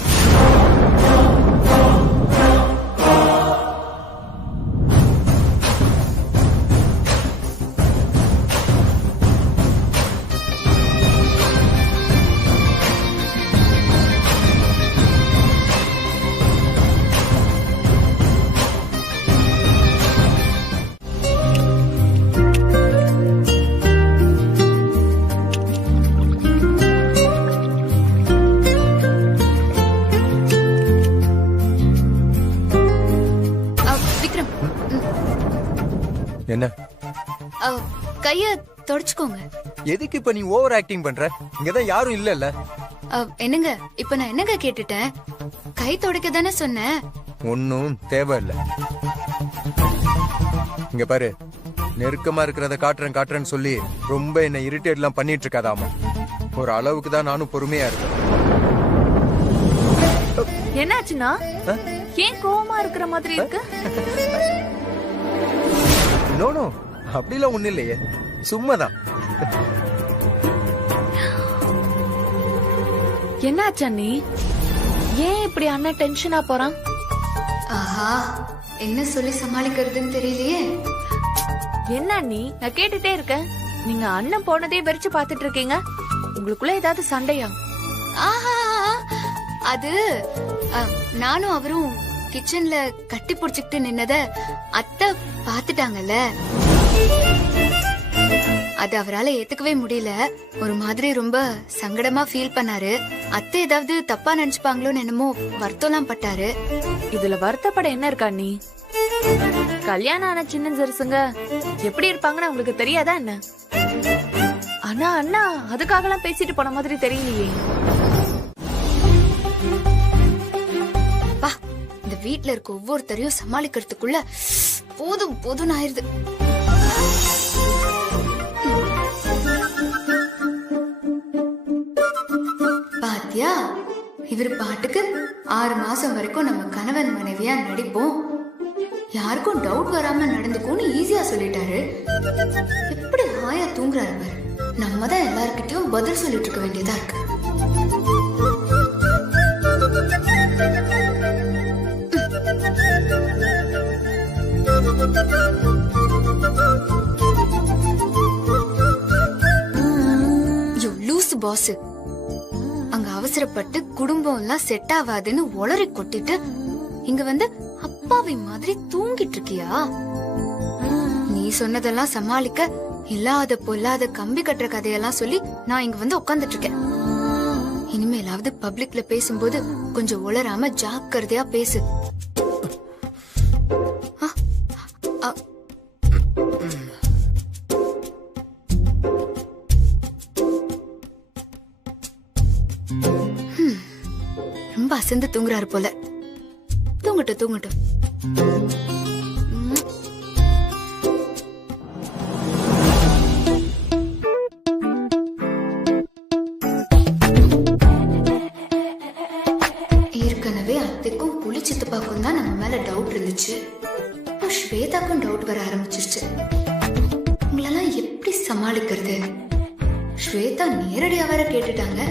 என்ன? கைய தொடச்சுக்கோங்க. எதுக்கு இப்ப நீ ஓவர் ஆக்டிங் பண்ற? இங்கதான் யாரும் இல்லல்ல. என்னங்க இப்ப நான் என்னங்க கேட்டுட்டேன்? கை தொடக்க தானே சொன்னேன். ஒன்னும் தேவையில்ல. இங்க பாரு, நெருக்கமா இருக்கிறத காட்டுறேன்னு சொல்லி ரொம்ப என்ன இரிட்டேட் எல்லாம் பண்ணிட்டு இருக்காதாமா. ஒரு அளவுக்கு தான் நானும் பொறுமையா இருக்கேன். என்னாச்சுன்னா ஏன் கோவமா இருக்கிற மாதிரி இருக்கு? நோ, அப்படிலாம் ஒண்ணு இல்லையே, சும்மாதான். என்னாச்சா நீ? ஏன் இப்படி அண்ணன் டென்ஷனா போறான்? ஆஹா, என்ன சொல்லி சமாளிக்கிறதுன்னு தெரியலையே. என்ன நீ? நான் கேட்டுட்டே இருக்கேன். நீங்க அண்ணன் போனதே வெறிச்சு பாத்துட்டு இருக்கீங்க. உங்களுக்குள்ள ஏதாவது சண்டையா? ஆஹா, அது நானும் அவரும் கிச்சன்ல கட்டி புடிச்சுக்கிட்டு நின்னத அத்தை பாத்துட்டாங்கல்ல. அது அவரால் ஏத்துக்கவே முடியல. ஒரு மாதிரி ரொம்ப சங்கடமா ஃபீல் பண்ணாரு. அத்தை ஏதாவது தப்பா நினைச்சுப்பாங்களோன்னு என்னமோ வருத்தம்லாம் பட்டாரு. இதுல வருத்தப்பட என்ன இருக்கா நீ? கல்யாணம் ஆன சின்ன ஜெருசுங்க எப்படி இருப்பாங்கன்னு உங்களுக்கு தெரியாதா என்ன? ஆனா அண்ணா அதுக்காகலாம் பேசிட்டு போன மாதிரி தெரியலையே. இந்த வீட்ல இருக்க ஒவ்வொருத்தரையும் சமாளிக்கிறதுக்குள்ள போதும் போதும் ஆயிருது. பாத்தியா, இவர் பாட்டுக்கு 6 மாசம் வரைக்கும் நம்ம கணவன் மனைவியா நடிப்போம், யாருக்கும் டவுட் வராம நடந்துக்கும்னு ஈஸியா சொல்லிட்டாரு. எப்படி ஹாயா தூங்குறாரு பாரு. நம்ம தான் எல்லார்கிட்டயும் பதில் சொல்லிட்டு இருக்க வேண்டியதா இருக்கு. லூசு பாஸ், அங்க அவசரப்பட்டு குடும்பம் எல்லாம் செட் ஆகாதுன்னு உளறி கொட்டிட்டு இங்க வந்து அப்பாவி மாதிரி தூங்கிட்டு இருக்கியா? நீ சொன்னதெல்லாம் சமாளிக்க இல்லாத பொல்லாத கம்பி கட்டுற கதையெல்லாம் சொல்லி நான் இங்க வந்து உட்கார்ந்துட்டு இருக்கேன். இனிமேலாவது பப்ளிக்ல பேசும்போது கொஞ்சம் உளராம ஜாக்கிரதையா பேசு. ரொம்ப அசந்து தூங்குறாரு போல. தூங்கட்டும் தூங்கட்டும். ஏற்கனவே அத்தைக்கும் புலி சித்தப்பாக்கும் தான் நம்ம மேல டவுட் இருந்துச்சு. ஸ்வேதாக்கும் டவுட் வர ஆரம்பிச்சிருச்சு. உங்களெல்லாம் எப்படி சமாளிக்கிறது? ஸ்வேதா நேரடியா வர கேட்டுட்டாங்க.